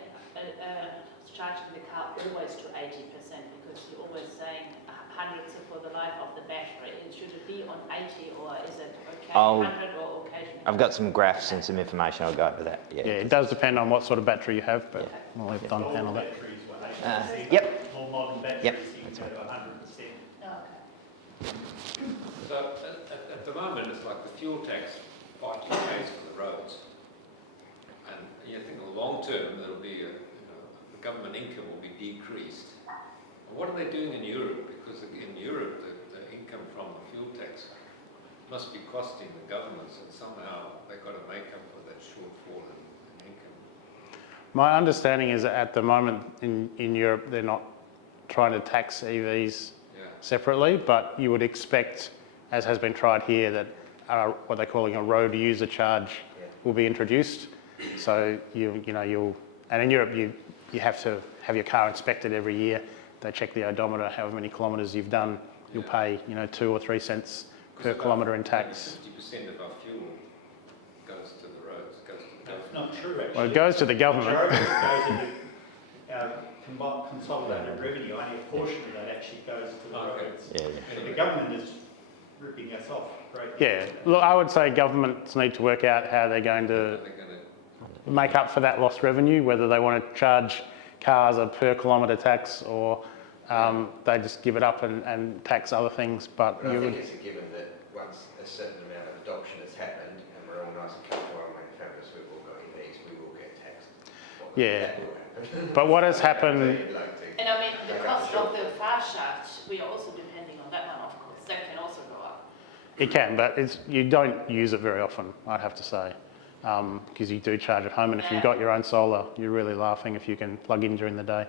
charging the car always to 80%, because you're always saying 100 for the life of the battery? Should it be on 80 or is it okay 100 or occasionally? I've got some graphs and some information. I'll go over that. Yeah, it does depend on what sort of battery you have, but we'll leave Don handle that. More modern batteries, you can go to 100%. So at the moment, it's like the fuel tax partly pays for the roads, and you think in the long term there'll be the government income will be decreased. What are they doing in Europe? Because in Europe, the income from the fuel tax must be costing the governments, and somehow they've got to make up for that shortfall in My understanding is that at the moment in Europe, they're not trying to tax EVs separately, but you would expect, as has been tried here, that what they're calling a road user charge will be introduced. So and in Europe you have to have your car inspected every year. They check the odometer, however many kilometres you've done. You'll pay 2 or 3 cents per kilometre in tax. 50% of our fuel goes to the roads, goes to the That's government. not true, actually. Well, it goes to the government. Majority of it goes into consolidated revenue. Only a portion of that actually goes to the roads. Yeah. So the government is ripping us off. Great. Yeah, look, I would say governments need to work out how they're going to They're going to make up for that lost revenue, whether they want to charge cars a per kilometre tax or they just give it up and tax other things. But I you think would, it's a given that once a certain amount of adoption has happened and we're all nice and comfortable and families who've all got EVs, we will get taxed. Yeah. That will happen. but what has happened? And I mean, the cost of the far shaft, we are also depending on that one, of course. That can also go up. It can, but you don't use it very often, I'd have to say, because you do charge at home, and if you've got your own solar, you're really laughing if you can plug in during the day.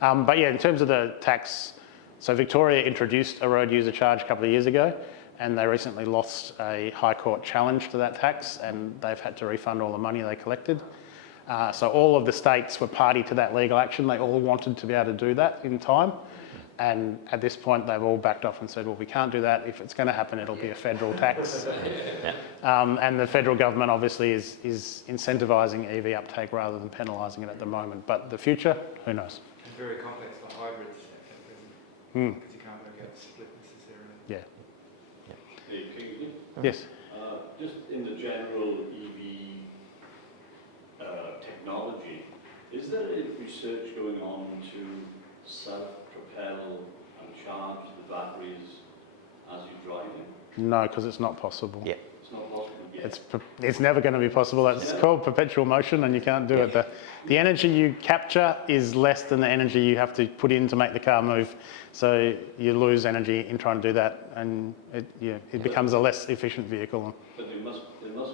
But yeah, in terms of the tax, so Victoria introduced a road user charge a couple of years ago, and they recently lost a High Court challenge to that tax, and they've had to refund all the money they collected. So all of the states were party to that legal action. They all wanted to be able to do that in time. And at this point, they've all backed off and said, well, we can't do that. If it's going to happen, it'll be a federal tax. And the federal government obviously is incentivising EV uptake rather than penalising it at the moment. But the future, who knows? It's very complex for hybrids at present, because you can't work out the split necessarily. Yeah. Hey, Kingsley, Yes. just in the general EV technology, is there any research going on to self-propel and charge the batteries as you're driving? No, because it's not possible. Yeah. It's not possible yet. It's never going to be possible. It's called perpetual motion, and you can't do it. The energy you capture is less than the energy you have to put in to make the car move. So you lose energy in trying to do that, and it becomes a less efficient vehicle. But there must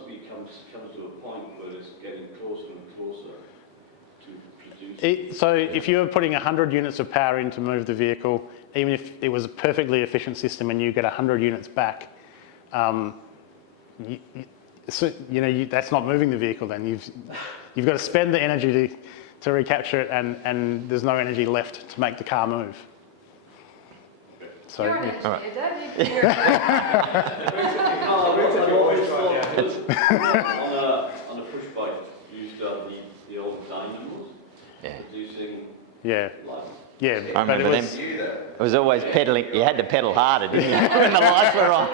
be comes to a point where it's getting closer and closer to produce. So if you were putting 100 units of power in to move the vehicle, even if it was a perfectly efficient system and you get 100 units back, that's not moving the vehicle. Then you've got to spend the energy to recapture it, and there's no energy left to make the car move. So You're an yeah. engineer, Dad. You can On a push bike, you used to have the old dynamos producing light. Yeah, I but remember them. It was always pedalling. You had to pedal harder, didn't you, when the lights were on?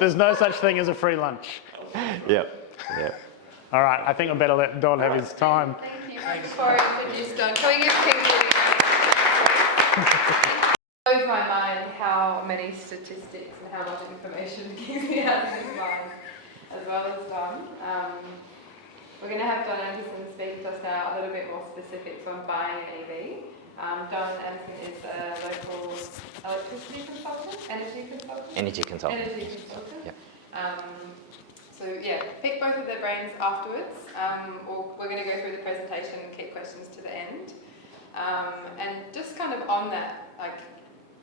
there's no such thing as a free lunch. Yep. All right, I think I better let Don have his time. Thank you. Before I introduce Don, can we give Kingsley It blows my mind how many statistics and how much information Kingsley has in his mind, as well as Don. We're going to have Don Anderson speak to us now a little bit more specifics on buying an EV. Don Anderson is a local electricity consultant, energy consultant. Yep. So yeah, pick both of their brains afterwards, or we're going to go through the presentation and keep questions to the end. And just kind of on that, like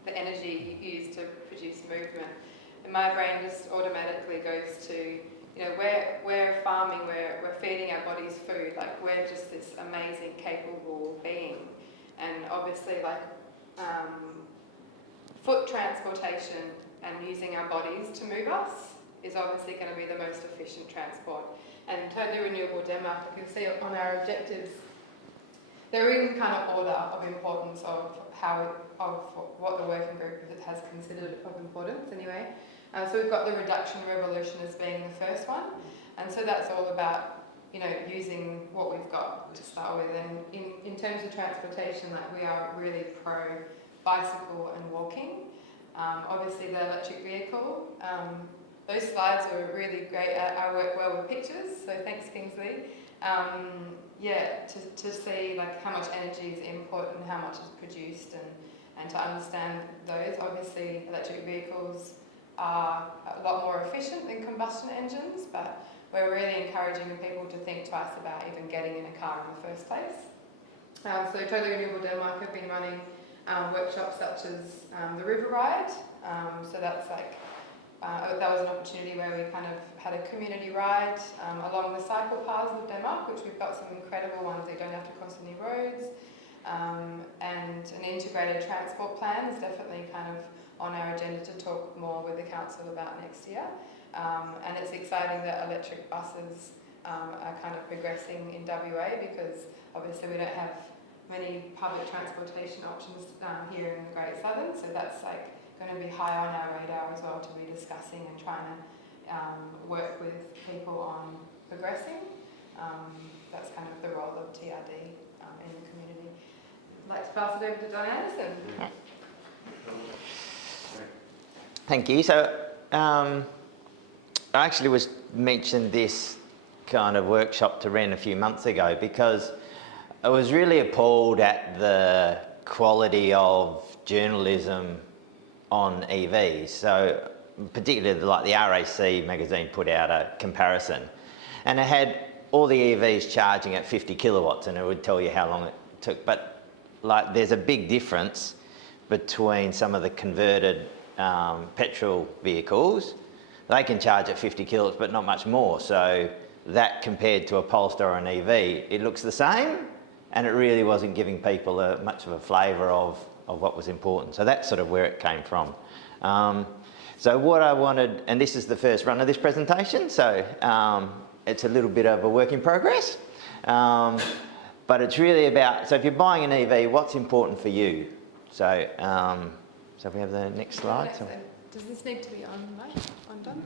the energy you use to produce movement, and my brain just automatically goes to, we're farming, we're feeding our bodies food, like we're just this amazing, capable being. And obviously foot transportation and using our bodies to move us is obviously going to be the most efficient transport. And totally renewable Denmark, you can see on our objectives, they're in kind of order of importance of what the working group has considered of importance anyway. So we've got the reduction revolution as being the first one, and so that's all about using what we've got to start with. And in terms of transportation, we are really pro bicycle and walking. Obviously the electric vehicle, those slides are really great. I work well with pictures, so thanks Kingsley. To see how much energy is input and how much is produced, and to understand those. Obviously electric vehicles are a lot more efficient than combustion engines, but we're really encouraging people to think twice about even getting in a car in the first place. So Totally Renewable Denmark have been running workshops such as the River Ride. So that's like, that was an opportunity where we kind of had a community ride along the cycle paths of Denmark, which we've got some incredible ones that don't have to cross any roads. And an integrated transport plan is definitely kind of on our agenda to talk more with the council about next year. And it's exciting that electric buses are kind of progressing in WA, because obviously we don't have many public transportation options here in the Great Southern, so that's like going to be high on our radar as well to be discussing and trying to work with people on progressing. That's kind of the role of TRD in the community. I'd like to pass it over to Don Anderson. Thank you. So I actually was mentioned this kind of workshop to Rhian a few months ago because I was really appalled at the quality of journalism on EVs. So particularly like the RAC magazine put out a comparison, and it had all the EVs charging at 50 kilowatts, and it would tell you how long it took. But like, there's a big difference between some of the converted petrol vehicles. They can charge at 50 kilowatts, but not much more. So that compared to a Polestar or an EV, it looks the same, and it really wasn't giving people much of a flavour of what was important. So that's sort of where it came from. So what I wanted, and this is the first run of this presentation, so it's a little bit of a work in progress, but it's really about, so if you're buying an EV, what's important for you? So, so if we have the next slide. So. Does this need to be on, Mike? On done?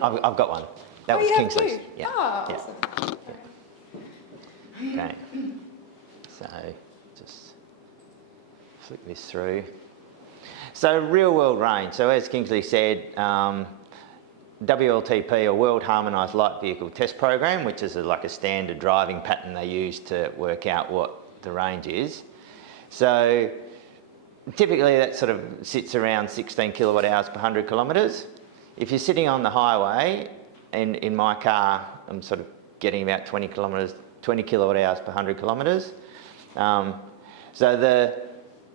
I've got one. That was Kingsley's. Yeah. Ah, yeah. awesome. Yeah. Okay. So just flick this through. So real world range. So as Kingsley said, WLTP, or World Harmonised Light Vehicle Test Program, which is like a standard driving pattern they use to work out what the range is. So typically that sort of sits around 16 kilowatt hours per 100 kilometres. If you're sitting on the highway, and in my car, I'm sort of getting about 20 kilowatt hours per 100 kilometres. So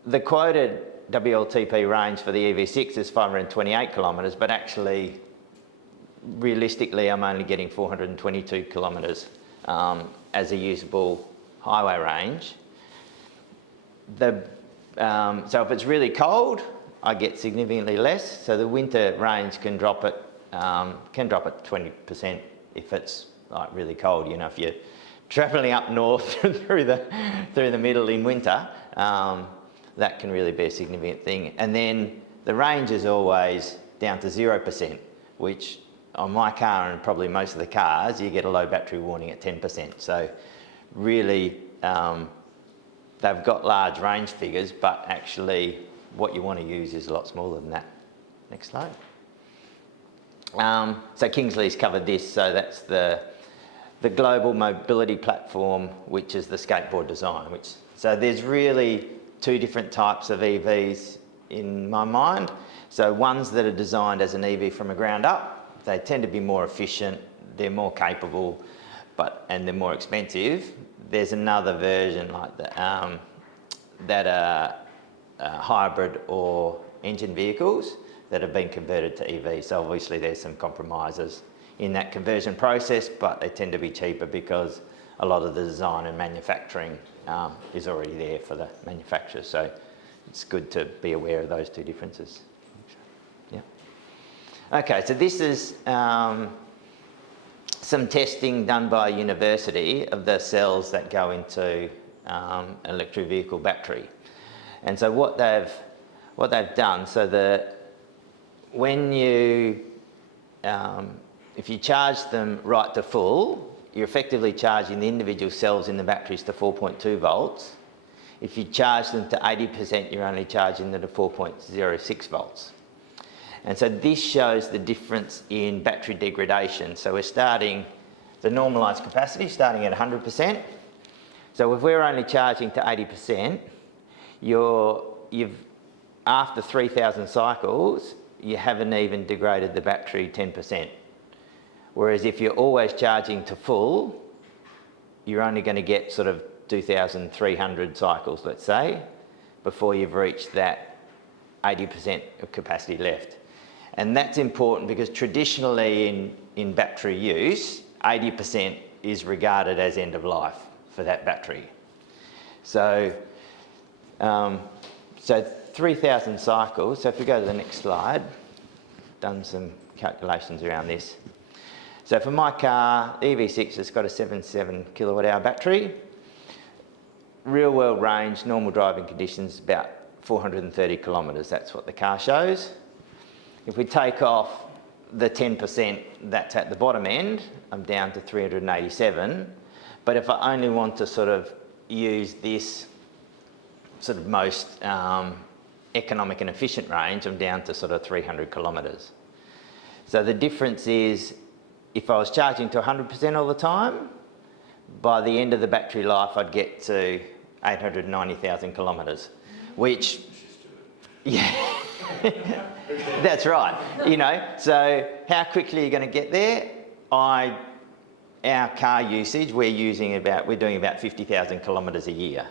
the quoted WLTP range for the EV6 is 528 kilometres, but actually, realistically, I'm only getting 422 kilometres as a usable highway range. So if it's really cold, I get significantly less. So the winter range can drop at 20% if it's like really cold. You know, if you're travelling up north through the middle in winter, that can really be a significant thing. And then the range is always down to 0%, which on my car and probably most of the cars, you get a low battery warning at 10%. So really, they've got large range figures, but actually what you want to use is a lot smaller than that. Next slide. So Kingsley's covered this, so that's the global mobility platform, which is the skateboard design. So there's really two different types of EVs in my mind. So ones that are designed as an EV from a ground up, they tend to be more efficient, they're more capable, and they're more expensive. There's another version like that are hybrid or engine vehicles that have been converted to EV. So obviously there's some compromises in that conversion process, but they tend to be cheaper because a lot of the design and manufacturing is already there for the manufacturer. So it's good to be aware of those two differences. Yeah. Okay, so this is some testing done by a university of the cells that go into an electric vehicle battery. And so what they've done, so when you if you charge them right to full, you're effectively charging the individual cells in the batteries to 4.2 volts. If you charge them to 80%, you're only charging them to 4.06 volts. And so this shows the difference in battery degradation. So we're starting the normalised capacity, starting at 100%. So if we're only charging to 80%, you've after 3,000 cycles, you haven't even degraded the battery 10%. Whereas if you're always charging to full, you're only going to get sort of 2,300 cycles, let's say, before you've reached that 80% of capacity left. And that's important because traditionally in battery use, 80% is regarded as end of life for that battery. So, 3,000 cycles, so if we go to the next slide, done some calculations around this. So for my car, EV6, it's got a 77 kilowatt hour battery. Real world range, normal driving conditions, about 430 kilometres, that's what the car shows. If we take off the 10% that's at the bottom end, I'm down to 387. But if I only want to sort of use this sort of most economic and efficient range, I'm down to sort of 300 kilometres. So the difference is, if I was charging to 100% all the time, by the end of the battery life, I'd get to 890,000 kilometres, which, yeah, that's right. You know, so how quickly are you going to get there? Our car usage, we're doing about 50,000 kilometres a year.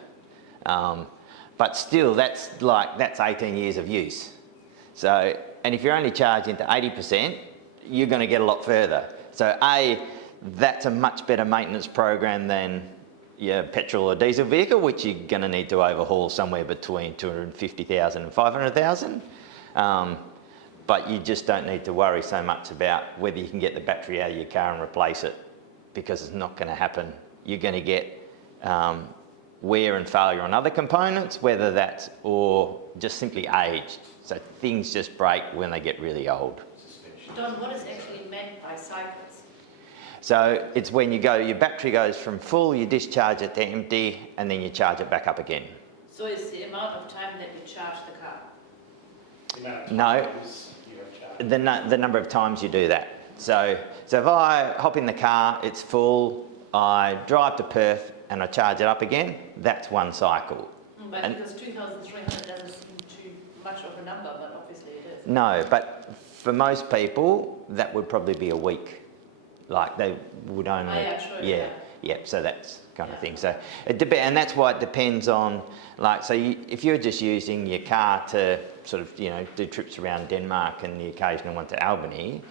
But still, that's 18 years of use. So, and if you're only charging to 80%, you're going to get a lot further. So that's a much better maintenance program than your petrol or diesel vehicle, which you're going to need to overhaul somewhere between 250,000 and 500,000. But you just don't need to worry so much about whether you can get the battery out of your car and replace it, because it's not going to happen. You're going to get wear and failure on other components, whether that's or just simply age. So things just break when they get really old. Don, what is actually meant by cycles? So it's when your battery goes from full, you discharge it to empty, and then you charge it back up again. So it's the amount of time that you charge the car? No, the number of times you do that. So if I hop in the car, it's full, I drive to Perth and I charge it up again, that's one cycle. But because 2,300 doesn't seem too much of a number, but obviously it is. No, but for most people, that would probably be a week. Like they would only, yeah, so that's kind of thing. So it depends, and that's why it depends on, like, so if you're just using your car to sort of, you know, do trips around Denmark and the occasional one to Albany,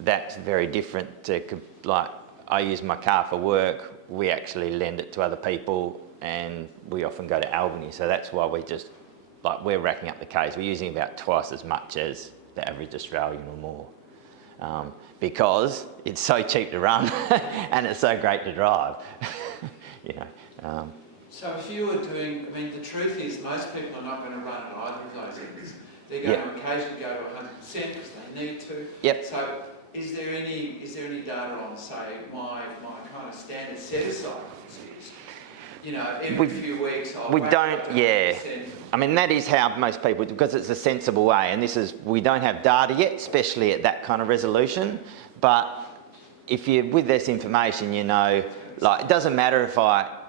that's very different to, like, I use my car for work, we actually lend it to other people, and we often go to Albany, so that's why we're racking up the Ks. We're using about twice as much as the average Australian or more. Because it's so cheap to run and it's so great to drive. You know. So if you were doing, I mean, the truth is most people are not going to run at either of those ends. They're going to occasionally go to 100% because they need to. Yep. So is there any data on, say, my kind of standard set aside is, you know, every few weeks we don't, yeah. I mean, that is how most people, because it's a sensible way, and we don't have data yet, especially at that kind of resolution, but if you, with this information, you know, like, it doesn't matter if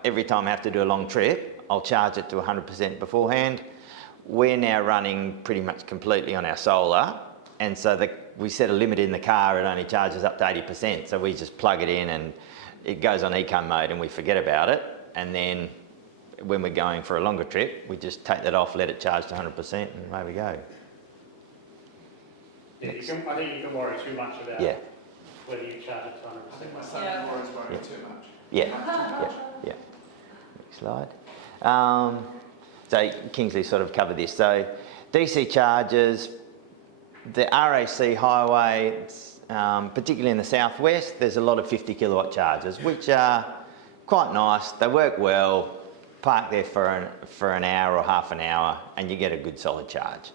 every time I have to do a long trip, I'll charge it to 100% beforehand. We're now running pretty much completely on our solar, and so we set a limit in the car, it only charges up to 80%, so we just plug it in and it goes on eco mode and we forget about it. And then when we're going for a longer trip, we just take that off, let it charge to 100%, and away we go. Yeah, I think you can worry too much about whether you charge it to 100%. I think my son is worrying too much. Yeah. Next slide. So Kingsley sort of covered this. So DC chargers, the RAC highway, particularly in the southwest, there's a lot of 50 kilowatt chargers, which are quite nice. They work well. Park there for an hour or half an hour, and you get a good solid charge.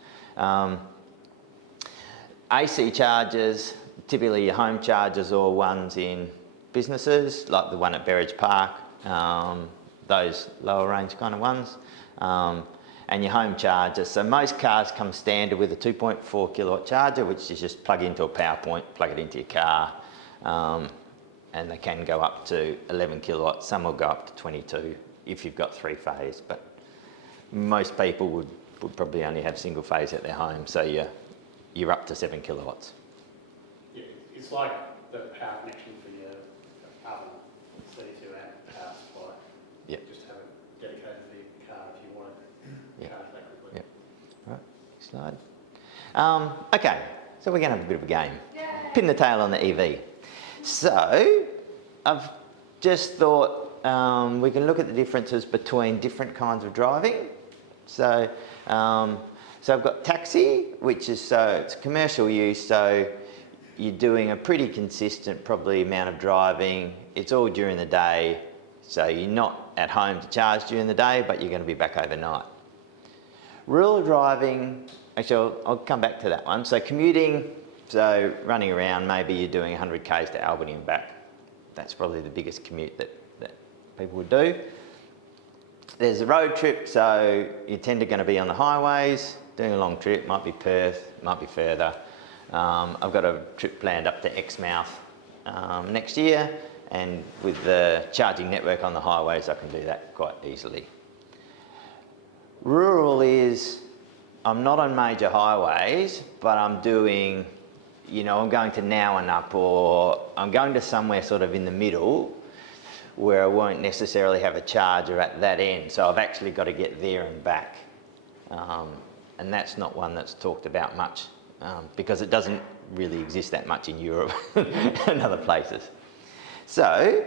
AC chargers, typically your home chargers or ones in businesses, like the one at Berridge Park, those lower range kind of ones, and your home chargers. So most cars come standard with a 2.4 kilowatt charger, which is just plug into a power point, plug it into your car, and they can go up to 11 kilowatts. Some will go up to 22 if you've got 3-phase, but most people would probably only have single phase at their home. So your you're up to 7 kilowatts. Yeah, it's like the power connection for your oven. It's 32 amp power supply. Yep. Just have it dedicated for your car if you want it Yep. charged that quickly. Yep. Right, next slide. Okay, so we're going to have a bit of a game. Pin the tail on the EV. So, I've just thought we can look at the differences between different kinds of driving. So, so I've got taxi, which is it's commercial use, so you're doing a pretty consistent probably amount of driving. It's all during the day, so you're not at home to charge during the day, but you're going to be back overnight. Rural driving, actually I'll come back to that one. So commuting, so running around, maybe you're doing 100 k's to Albany and back. That's probably the biggest commute that people would do. There's a road trip, so you tend to going to be on the highways, doing a long trip, might be Perth, might be further. I've got a trip planned up to Exmouth next year, and with the charging network on the highways, I can do that quite easily. Rural is, I'm not on major highways, but I'm doing, you know, I'm going to Nowanup, or I'm going to somewhere sort of in the middle where I won't necessarily have a charger at that end. So I've actually got to get there and back. And that's not one that's talked about much because it doesn't really exist that much in Europe and other places. So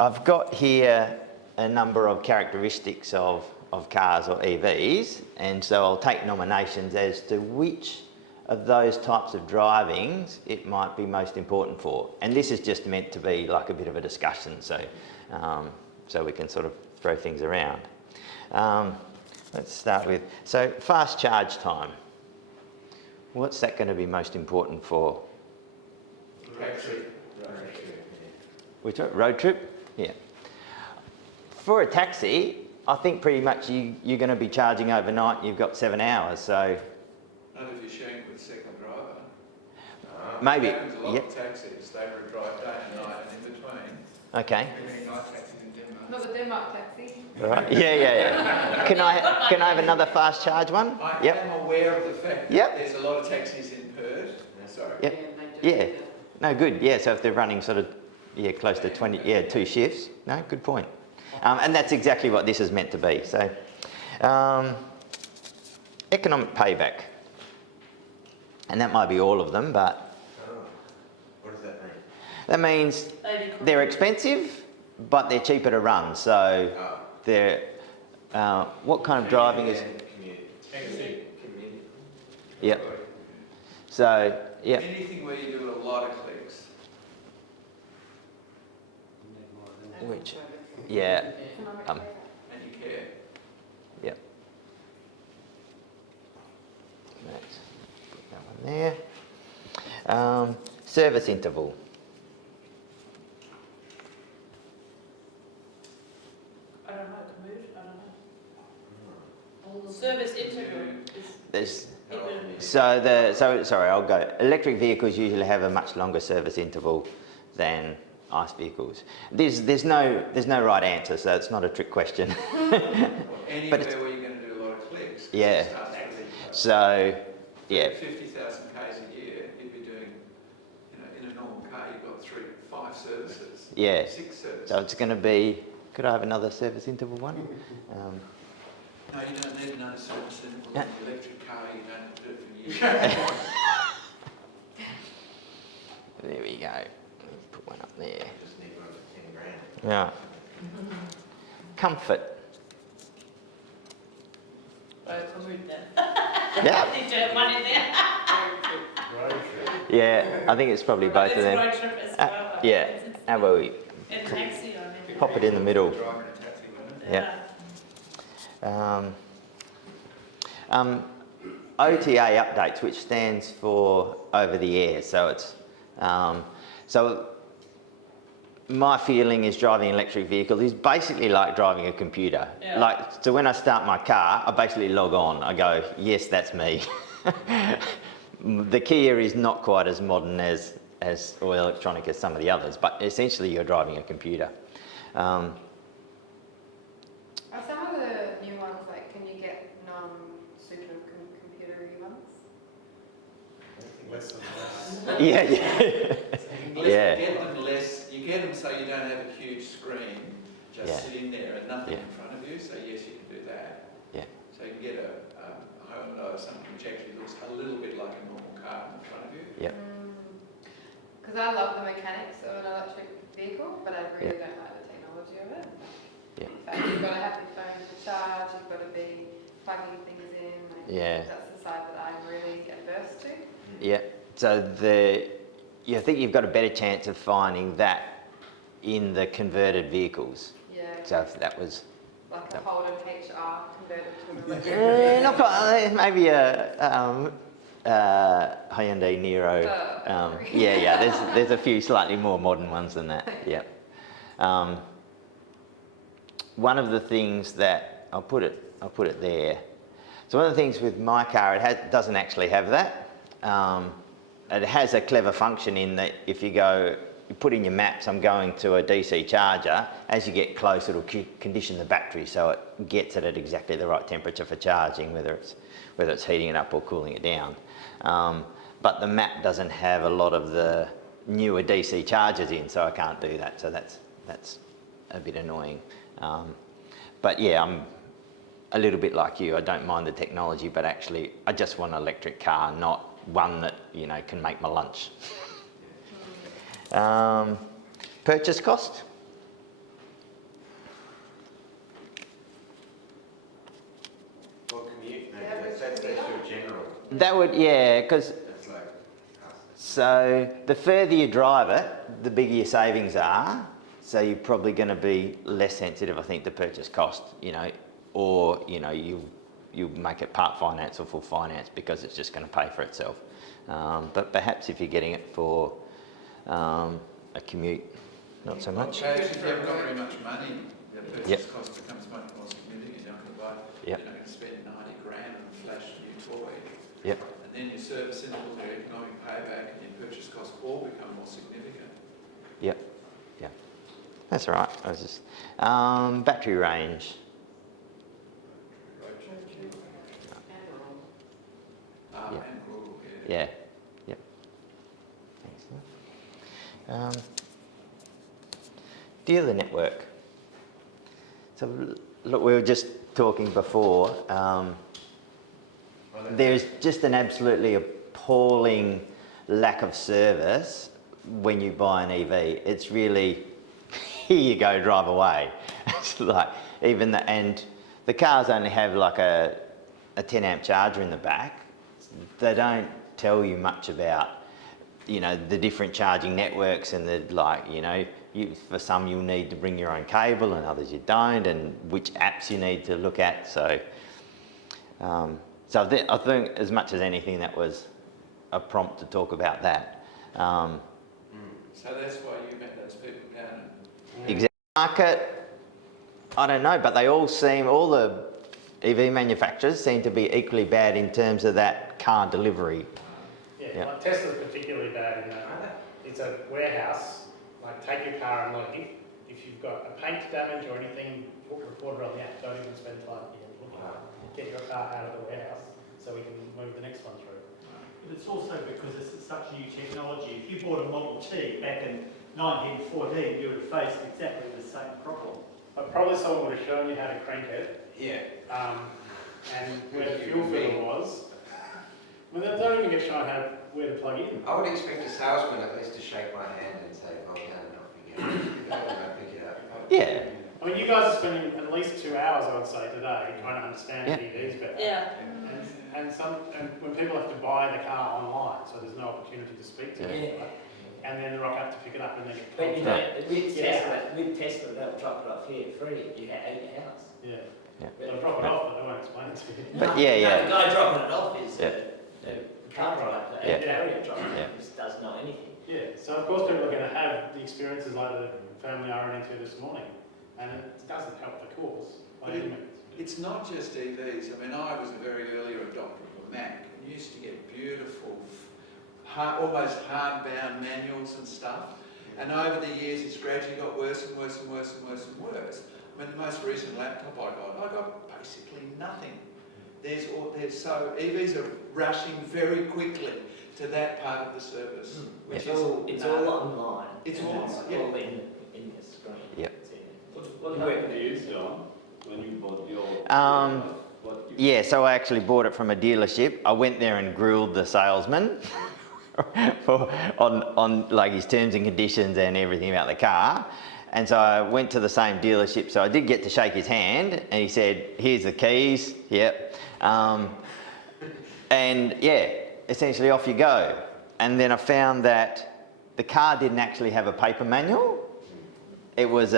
I've got here a number of characteristics of cars or EVs, and so I'll take nominations as to which of those types of drivings it might be most important for. And this is just meant to be like a bit of a discussion, so so we can sort of throw things around. Let's start with, so fast charge time. What's that going to be most important for? Which one? Road trip? Yeah. For a taxi, I think pretty much you're going to be charging overnight. You've got 7 hours, so. Not if you're sharing with a second driver. Maybe. It happens a lot Yep. of taxis. They would drive day and night and in between. Okay. Night taxis in Denmark. Not the Denmark taxi. Right. Yeah. Can I have another fast charge one? I Yep. am aware of the fact that Yep. there's a lot of taxis in Perth. Sorry. Yep. Yeah. No, good. Yeah. So if they're running sort of close to 20, 2 shifts. No, good point. And that's exactly what this is meant to be. So, economic payback, and that might be all of them, but What does that mean? that means they're expensive, but they're cheaper to run. So, they're what kind of driving is? Commute. Yep. So, yeah. Anything where you do a lot of clicks. Which, yeah. And you care. Yep. Let's put that one there. Service interval. I don't know, commute, I don't know. Service interval is There's sorry, I'll go. Electric vehicles usually have a much longer service interval than ICE vehicles. There's no right answer, so it's not a trick question. Anywhere where you're going to do a lot of clicks. Yeah. It starts really So, yeah. 50,000 k's a year, you'd be doing, you know, in a normal car, you've got 5 services. Yeah. 6 services. So it's going to be. Could I have another service interval one? No, you don't need another service interval. In the electric car, you don't have to do it for years. There we go. Put one up there. Just need one for 10 grand. Yeah. Comfort. commute then. Yeah. Need to have money there. Yeah, I think it's probably both of them. Road trip as well. Yeah. How about we And taxi or maybe. pop it in the middle? Driving a taxi, wouldn't it? Yeah. OTA updates, which stands for over the air. So it's so my feeling is driving an electric vehicle is basically like driving a computer. Yeah. Like, so when I start my car, I basically log on. I go, yes, that's me. The Kia is not quite as modern as or electronic as some of the others, but essentially you're driving a computer. Are some of the new ones, like, can you get non-super computer-y ones? less and less. Yeah, yeah. Yeah. Get them less, you get them so you don't have a huge screen just Yeah. sitting there and nothing Yeah. in front of you, so yes, you can do that. Yeah. So you can get a Honda or something which actually looks a little bit like a normal car in front of you. Yeah. Because I love the mechanics of an electric vehicle, but I really don't like the technology of it. Yeah. In fact, you've got to have your phone to charge, you've got to be plugging things in. Like, Yeah. that's the side that I'm really adverse to. Yeah. So I think you've got a better chance of finding that in the converted vehicles. Yeah. So if that was Like a Holden HR converted to an electric. not quite, maybe a Hyundai Nero. There's a few slightly more modern ones than that. Yeah. One of the things that I'll put it there. So one of the things with my car, it doesn't actually have that. It has a clever function in that if you put in your maps, I'm going to a DC charger, as you get close it'll condition the battery so it gets it at exactly the right temperature for charging, whether it's heating it up or cooling it down. But the map doesn't have a lot of the newer DC chargers in, so I can't do that, so that's a bit annoying. But yeah, I'm a little bit like you, I don't mind the technology, but actually I just want an electric car, not one that, can make my lunch. Purchase cost? Or commute, maybe, that's your general. That would, yeah, because That's like, so the further you drive it, the bigger your savings are. So you're probably going to be less sensitive, I think, to purchase cost, or, you make it part finance or full finance because it's just going to pay for itself. But perhaps if you're getting it for a commute, not so much. Okay, if you haven't got very much money, the purchase cost becomes much more significant. You're not going to buy, you're not going to spend 90 grand on a flash new toy. Yep. And then your service interval, your economic payback, and your purchase costs all become more significant. Yep. Yeah. That's all right. I was just battery range. And rural, Yeah. Yep. Thanks. Dealer network. So look, we were just talking before. There's just an absolutely appalling lack of service when you buy an EV. It's really, here you go, drive away. It's like and the cars only have like a 10 amp charger in the back. They don't tell you much about, the different charging networks and for some you'll need to bring your own cable and others you don't, and which apps you need to look at. So, I think as much as anything that was a prompt to talk about that. So that's why you met those people down in... Exact market, I don't know, but all the EV manufacturers seem to be equally bad in terms of that car delivery. Yeah, like Tesla's particularly bad in that it's a warehouse, like take your car and leave. If you've got a paint damage or anything, report it on the app, don't even spend time here looking at it. Get your car out of the warehouse so we can move the next one through. But it's also because it's such new technology. If you bought a Model T back in 1914, you would have faced exactly the same problem. But probably someone would have shown you how to crank it. yeah. And where the fuel filler was. Well, they don't even get shown where to plug in. I would expect a salesman at least to shake my hand and say, well done, and off we go. Go pick it up. Yeah. I mean, you guys are spending at least 2 hours, I would say, today trying to understand Yeah. EVs better. Yeah. And when people have to buy the car online, so there's no opportunity to speak to them, right? And then rock up to pick it up and then get But with Yeah. Tesla, they'll drop it off here free at your house. Yeah. Yeah. They'll drop it off, but they won't explain it to you. But No, yeah. the guy dropping it off is Yeah. the car driver, Yeah. the area driver, Yeah. just doesn't know anything. Yeah, so of course people are going to have the experiences like the family I ran into this morning, and it doesn't help the cause by any means. It's not just EVs. I mean, I was a very early adopter of a Mac and used to get beautiful, almost hardbound manuals and stuff. And over the years, it's gradually got worse and worse and worse and worse and worse. I mean, the most recent laptop I got basically nothing. so EVs are rushing very quickly to that part of the service, which is It's all online. It's and all- it's yeah. all in the screen. Yep. It's in it. What happened to you, John, when you bought your... what you... Yeah, so I actually bought it from a dealership. I went there and grilled the salesman on like his terms and conditions and everything about the car. And so I went to the same dealership. So I did get to shake his hand, and he said, "Here's the keys." Yep. And yeah, essentially off you go. And then I found that the car didn't actually have a paper manual. It was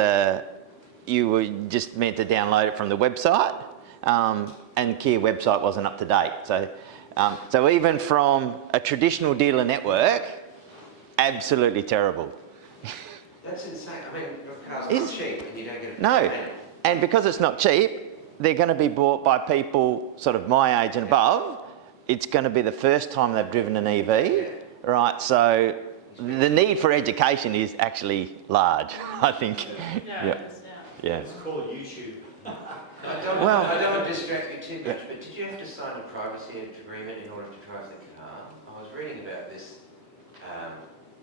you were just meant to download it from the website, and the Kia website wasn't up to date. So even from a traditional dealer network, absolutely terrible. That's insane. I mean, your car's not cheap and you don't get a No, manual. and because it's not cheap, they're going to be bought by people sort of my age and above. It's going to be the first time they've driven an EV, right? So the need for education is actually large, I think. Yeah. Yeah. It's called YouTube. I don't want to distract you too much, but did you have to sign a privacy agreement in order to drive the car? I was reading about this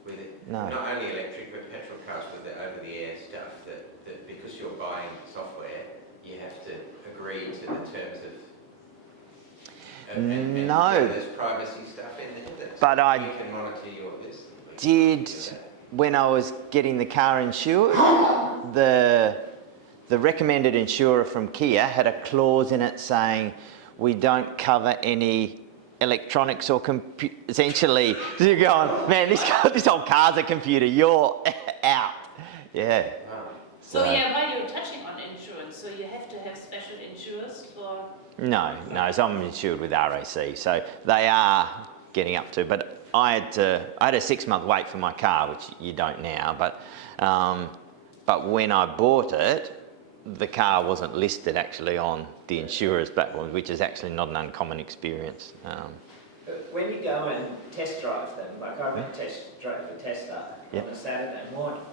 with it, No. not only electric but petrol cars with the over-the-air stuff, that because you're buying software, you have to agree to the terms of... and No. there's privacy stuff in there that But I you can monitor your this. did, when I was getting the car insured, the recommended insurer from Kia had a clause in it saying we don't cover any electronics or essentially, so you're going, man, this whole car's a computer, you're out. Yeah. So yeah, while you're touching on insurance, so you have to have special insurers for... No, so I'm insured with RAC, so they are getting up to, but I had a 6-month wait for my car, which you don't now, but when I bought it, the car wasn't listed actually on the insurer's platform, which is actually not an uncommon experience. But when you go and test drive them, like I went test drive the Tesla on a Saturday morning,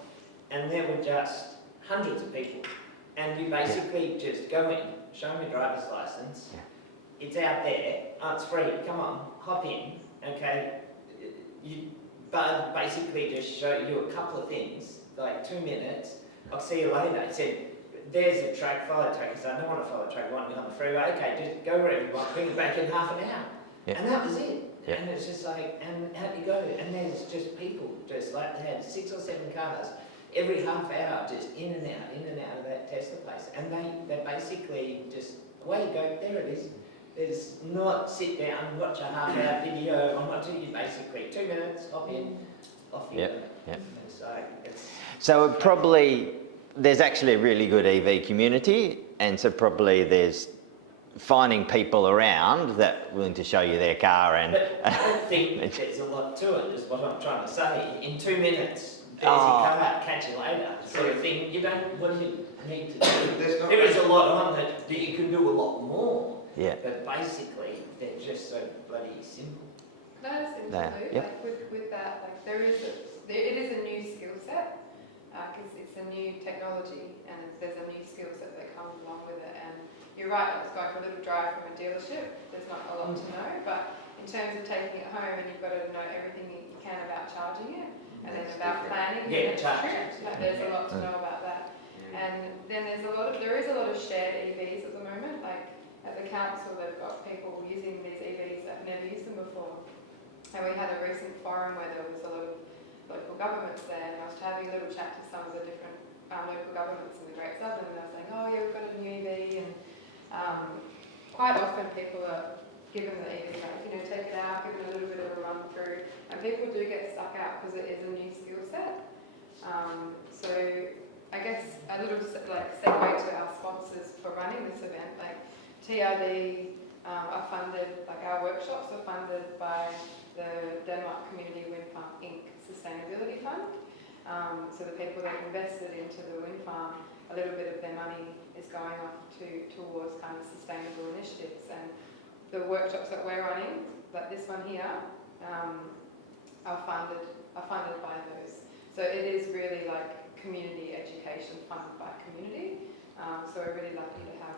and there were just hundreds of people, and you basically just go in, show me your driver's license, it's out there, it's free, come on, hop in, okay, but basically just show you a couple of things, like 2 minutes, I'll see you later. He said, there's a track, follow the track. He said, I don't want to follow the track, I want to be on the freeway. Okay, just go wherever you want, bring it back in half an hour. And that was it. And it's just like, and out you go. And there's just people, just like they had 6 or 7 cars, every half hour, just in and out of that Tesla place. And they basically just, away you go, there it is. There's not sit down, watch a half-hour video. I'm not doing you basically 2 minutes, hop in, off you go. So it probably, there's actually a really good EV community, and so probably there's finding people around that are willing to show you their car. And but I don't think there's a lot to it, is what I'm trying to say. In 2 minutes, there's your car, catch you later, sort of thing. You don't, what do you need to do? There is a lot on it that you can do a lot more. But basically, they're just so bloody simple. That is interesting. Like with that, like it is a new skill set, because it's a new technology and there's a new skill set that comes along with it. And you're right, I was going for a little drive from a dealership. There's not a lot to know, but in terms of taking it home, and you've got to know everything you can about charging it, and then about planning the next trip. Like there's a lot to know about that. And then there is a lot of shared EVs at the moment. Like at the council, they've got people using these EVs that have never used them before. And we had a recent forum where there was a lot of local governments there, and I was having a little chat to some of the different local governments in the Great Southern, and they were saying, oh yeah, we've got a new EV, and quite often people are given the EV, like, take it out, give it a little bit of a run through, and people do get stuck out because it is a new skill set. So I guess a little like segue to our sponsors for running this event, like TRD are funded, like our workshops are funded by the Denmark Community Wind Farm Inc. Sustainability Fund. So the people that invested into the wind farm, a little bit of their money is going off towards kind of sustainable initiatives. And the workshops that we're running, like this one here, are funded by those. So it is really like community education funded by community. So we're really lucky to have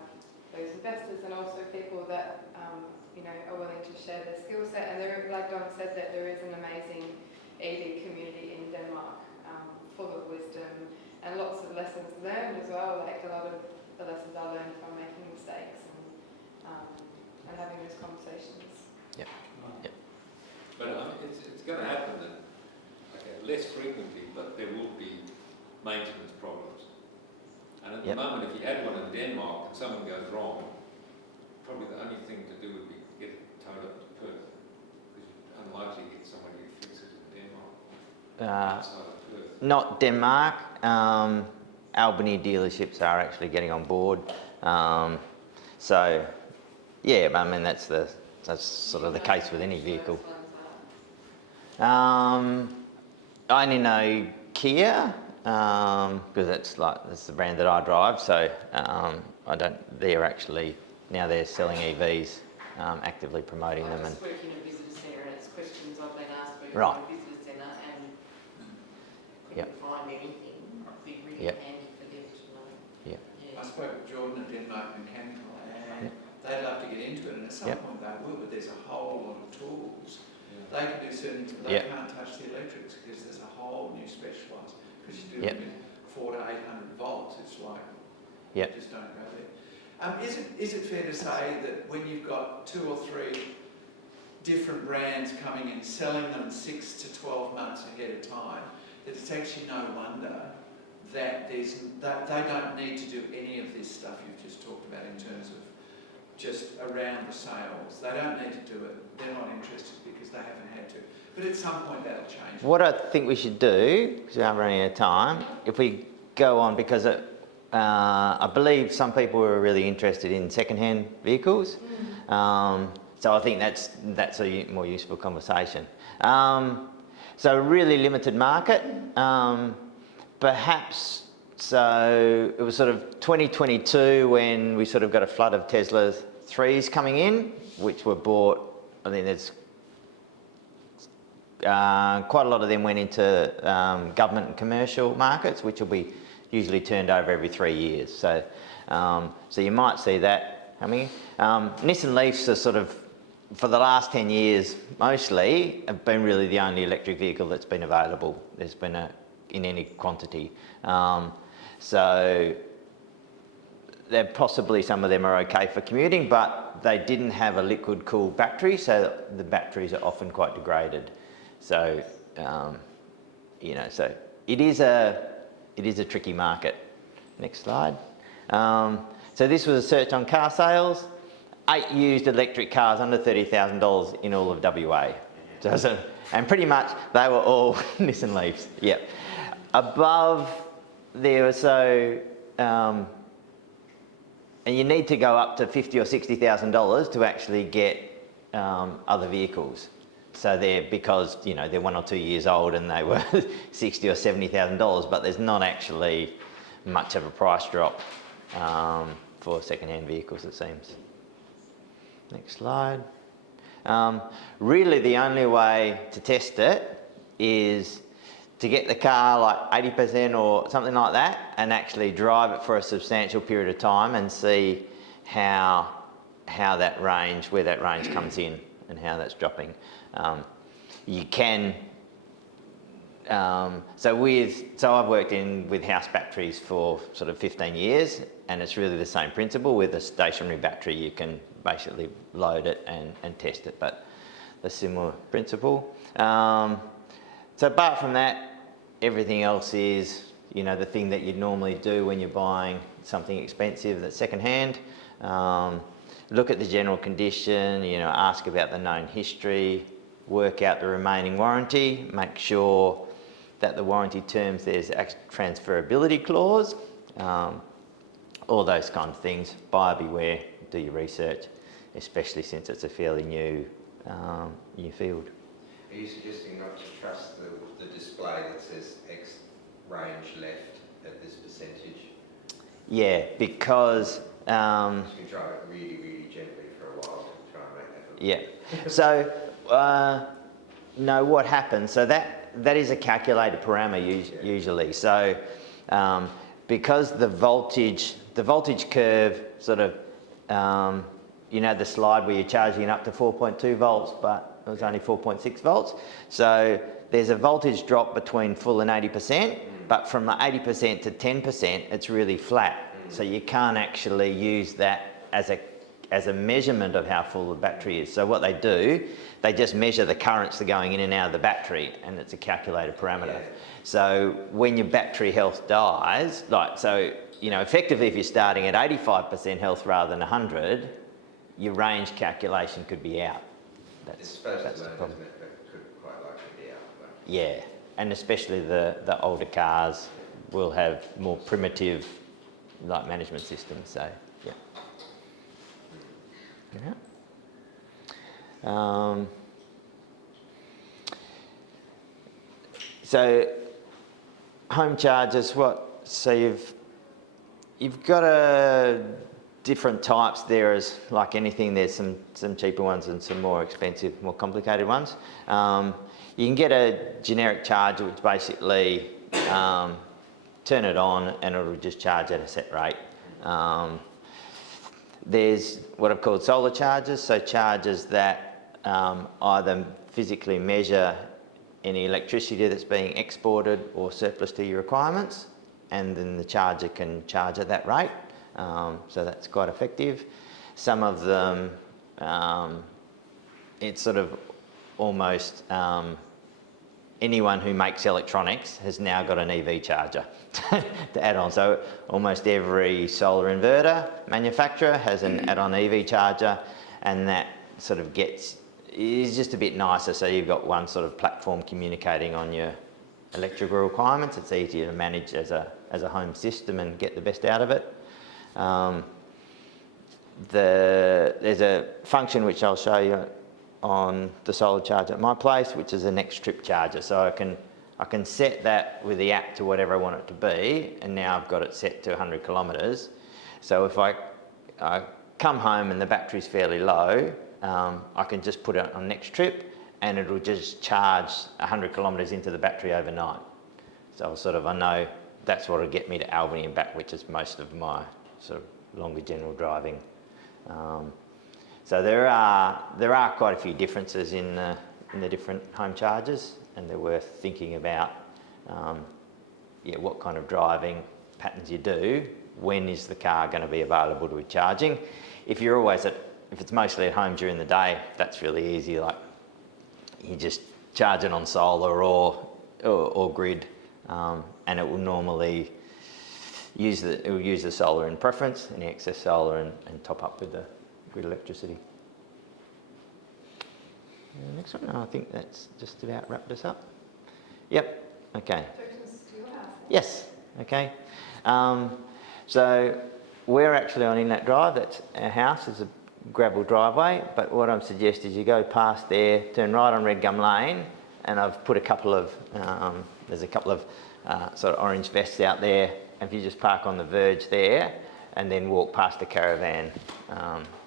those investors and also people that are willing to share their skill set. And there, like Don said, that there is an amazing EV community in Denmark, full of wisdom and lots of lessons learned as well. Like a lot of the lessons I learned from making mistakes and having those conversations. Yep. Yep. But it's going to happen then, okay, less frequently, but there will be maintenance problems. And at the moment, if you had one in Denmark and something goes wrong, probably the only thing to do would be get it towed up to Perth, because you're unlikely to get somebody to fix it in Denmark. Outside of Perth. Not Denmark. Albany dealerships are actually getting on board. So, yeah, I mean that's sort of the case with any vehicle. I only know Kia because that's the brand that I drive. So I don't. They're actually now they're selling EVs, actively promoting them. I just work in a visitor centre, and it's questions I've been asked when Right. I'm in a visitor centre and Yep. couldn't find anything. It'd be really Yep. handy for them to know. Yep. Yeah. I spoke with Jordan at Denmark Mechanical, and Yep. they'd love to get into it, and at some Yep. point they will, but there's a whole lot of tools. Yeah. They can do certain things, but they Yep. can't touch the electrics because there's a whole new specialised, because you do Yep. it with 400 to 800 volts, it's like, Yep. you just don't go there. Is it fair to say that when you've got 2 or 3 different brands coming in, selling them 6 to 12 months ahead of time, that it's actually no wonder that they don't need to do any of this stuff you've just talked about in terms of just around the sales. They don't need to do it. They're not interested because they haven't had to. But at some point that'll change. What I think we should do, because we are running out of time, if we go on, because I believe some people are really interested in second-hand vehicles. So I think that's a more useful conversation. So really limited market. Perhaps, so it was sort of 2022 when we sort of got a flood of Tesla 3s coming in, which were bought, I think there's quite a lot of them went into government and commercial markets, which will be usually turned over every 3 years. So, so you might see that coming. Nissan Leafs are sort of, for the last 10 years, mostly, have been really the only electric vehicle that's been available. There's been in any quantity. So they're possibly, some of them are okay for commuting, but they didn't have a liquid cooled battery, so the batteries are often quite degraded. So, so it is a tricky market. Next slide. So this was a search on car sales. 8 used electric cars under $30,000 in all of WA. And pretty much they were all Nissan Leafs. Yep. Above there was and you need to go up to $50,000 or $60,000 to actually get other vehicles. So because they're 1 or 2 years old and they were $60,000 or $70,000, but there's not actually much of a price drop for second-hand vehicles, it seems. Next slide. Really, the only way to test it is to get the car like 80% or something like that, and actually drive it for a substantial period of time and see how that range, where that range comes in, and how that's dropping. You can. So I've worked with house batteries for sort of 15 years, and it's really the same principle. With a stationary battery, you can basically load it and test it, but a similar principle. So apart from that, everything else is, the thing that you'd normally do when you're buying something expensive that's second-hand. Look at the general condition, ask about the known history, work out the remaining warranty, make sure that the warranty terms, there's a transferability clause, all those kind of things. Buyer beware, do your research, especially since it's a fairly new field. Are you suggesting not to trust the display that says X range left at this percentage? Yeah, because... you can drive it really, really gently for a while to try and make that look. Yeah. So, no, what happens? So that is a calculated parameter usually. So, because the voltage curve sort of you know the slide where you're charging up to 4.2 volts, but it was only 4.6 volts. So there's a voltage drop between full and 80%, but from the 80% to 10%, it's really flat. So you can't actually use that as a measurement of how full the battery is. So what they do, they just measure the currents that are going in and out of the battery, and it's a calculated parameter. So when your battery health dies, effectively if you're starting at 85% health rather than 100, your range calculation could be out. It's supposed to learn, isn't it, but could quite likely be out. But. Yeah, and especially the older cars will have more primitive management systems, so yeah. So home chargers, so you've got different types there. As like anything, there's some cheaper ones and some more expensive, more complicated ones. You can get a generic charger which basically turn it on and it'll just charge at a set rate. There's what I've called solar chargers, so chargers that either physically measure any electricity that's being exported or surplus to your requirements, and then the charger can charge at that rate. So that's quite effective. Some of them, it's sort of almost anyone who makes electronics has now got an EV charger to add on. So almost every solar inverter manufacturer has an add-on EV charger, and that sort of is just a bit nicer. So you've got one sort of platform communicating on your electrical requirements. It's easier to manage as a home system and get the best out of it. There's a function which I'll show you on the solar charger at my place, which is a next trip charger. So I can set that with the app to whatever I want it to be, and now I've got it set to 100 kilometres. So if I come home and the battery's fairly low, I can just put it on next trip and it'll just charge 100 kilometres into the battery overnight. So I know that's what will get me to Albany and back, which is most of my sort of longer general driving. So there are quite a few differences in the different home chargers, and they're worth thinking about. What kind of driving patterns you do. When is the car going to be available to be charging? If it's mostly at home during the day, that's really easy. Like you just charge it on solar or grid, and it will normally use the solar in preference, any excess solar, and top up with the grid electricity. The next one, I think that's just about wrapped us up. Yep. Okay. Yes. Okay. So we're actually on Inlet Drive. That's our house. It's a gravel driveway. But what I'm suggesting is you go past there, turn right on Red Gum Lane, and I've put there's a couple of sort of orange vests out there. If you just park on the verge there, and then walk past the caravan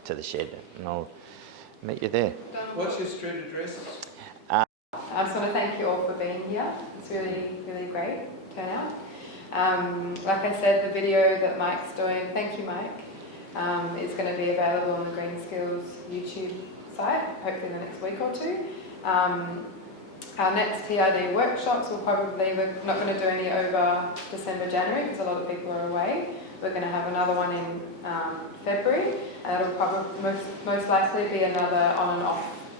to the shed, and I'll meet you there. What's your street address? I just want to thank you all for being here. It's really, really great turnout. Like I said, the video that Mike's doing, thank you Mike, is going to be available on the Green Skills YouTube site, hopefully in the next week or two. Our next TRD workshops we're not going to do any over December, January, because a lot of people are away. We're going to have another one in February, and it'll probably most likely be another on and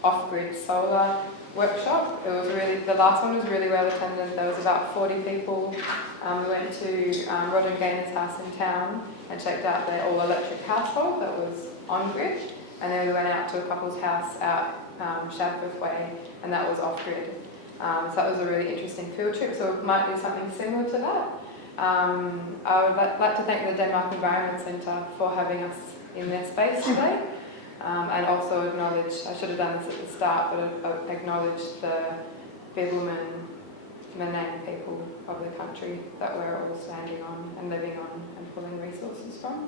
off-grid solar workshop. The last one was really well attended. There was about 40 people. We went to Rod and Gainer's house in town and checked out their all-electric household that was on-grid, and then we went out to a couple's house out Shadforth Way, and that was off-grid. So that was a really interesting field trip, so it might do something similar to that. I would like to thank the Denmark Environment Centre for having us in their space today, and also acknowledge, I should have done this at the start, but acknowledge the Bibbulmun Menang people of the country that we're all standing on and living on and pulling resources from.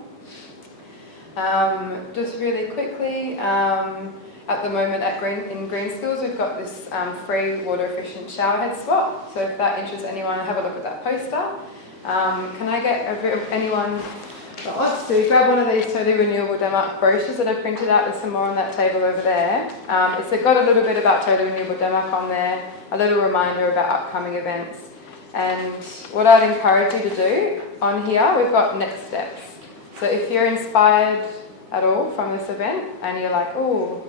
Just really quickly, at the moment in Green Skills we've got this free water efficient showerhead swap, so if that interests anyone, have a look at that poster. Can I get anyone So grab one of these Totally Renewable Denmark brochures that I printed out. There's some more on that table over there. It's got a little bit about Totally Renewable Denmark on there, a little reminder about upcoming events. And what I'd encourage you to do on here, we've got next steps. So if you're inspired at all from this event and you're like, oh,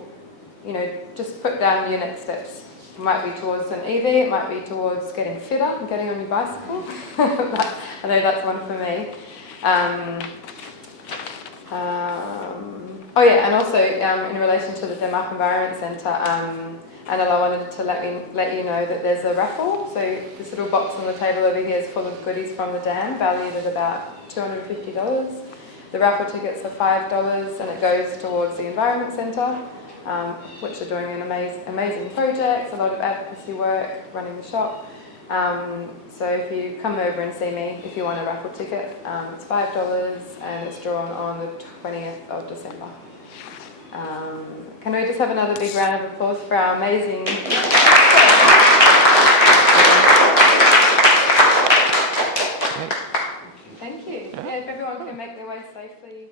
you know, just put down your next steps. It might be towards an EV, it might be towards getting fitter and getting on your bicycle. I know that's one for me. Oh yeah, and also in relation to the Denmark Environment Centre, and I wanted to let you know that there's a raffle. So this little box on the table over here is full of goodies from the dam, valued at about $250. The raffle tickets are $5, and it goes towards the Environment Centre, which are doing an amazing projects, a lot of advocacy work, running the shop. So if you come over and see me, if you want a raffle ticket, it's $5 and it's drawn on the 20th of December. Can we just have another big round of applause for our amazing... Thank you. Yeah, if everyone can make their way safely.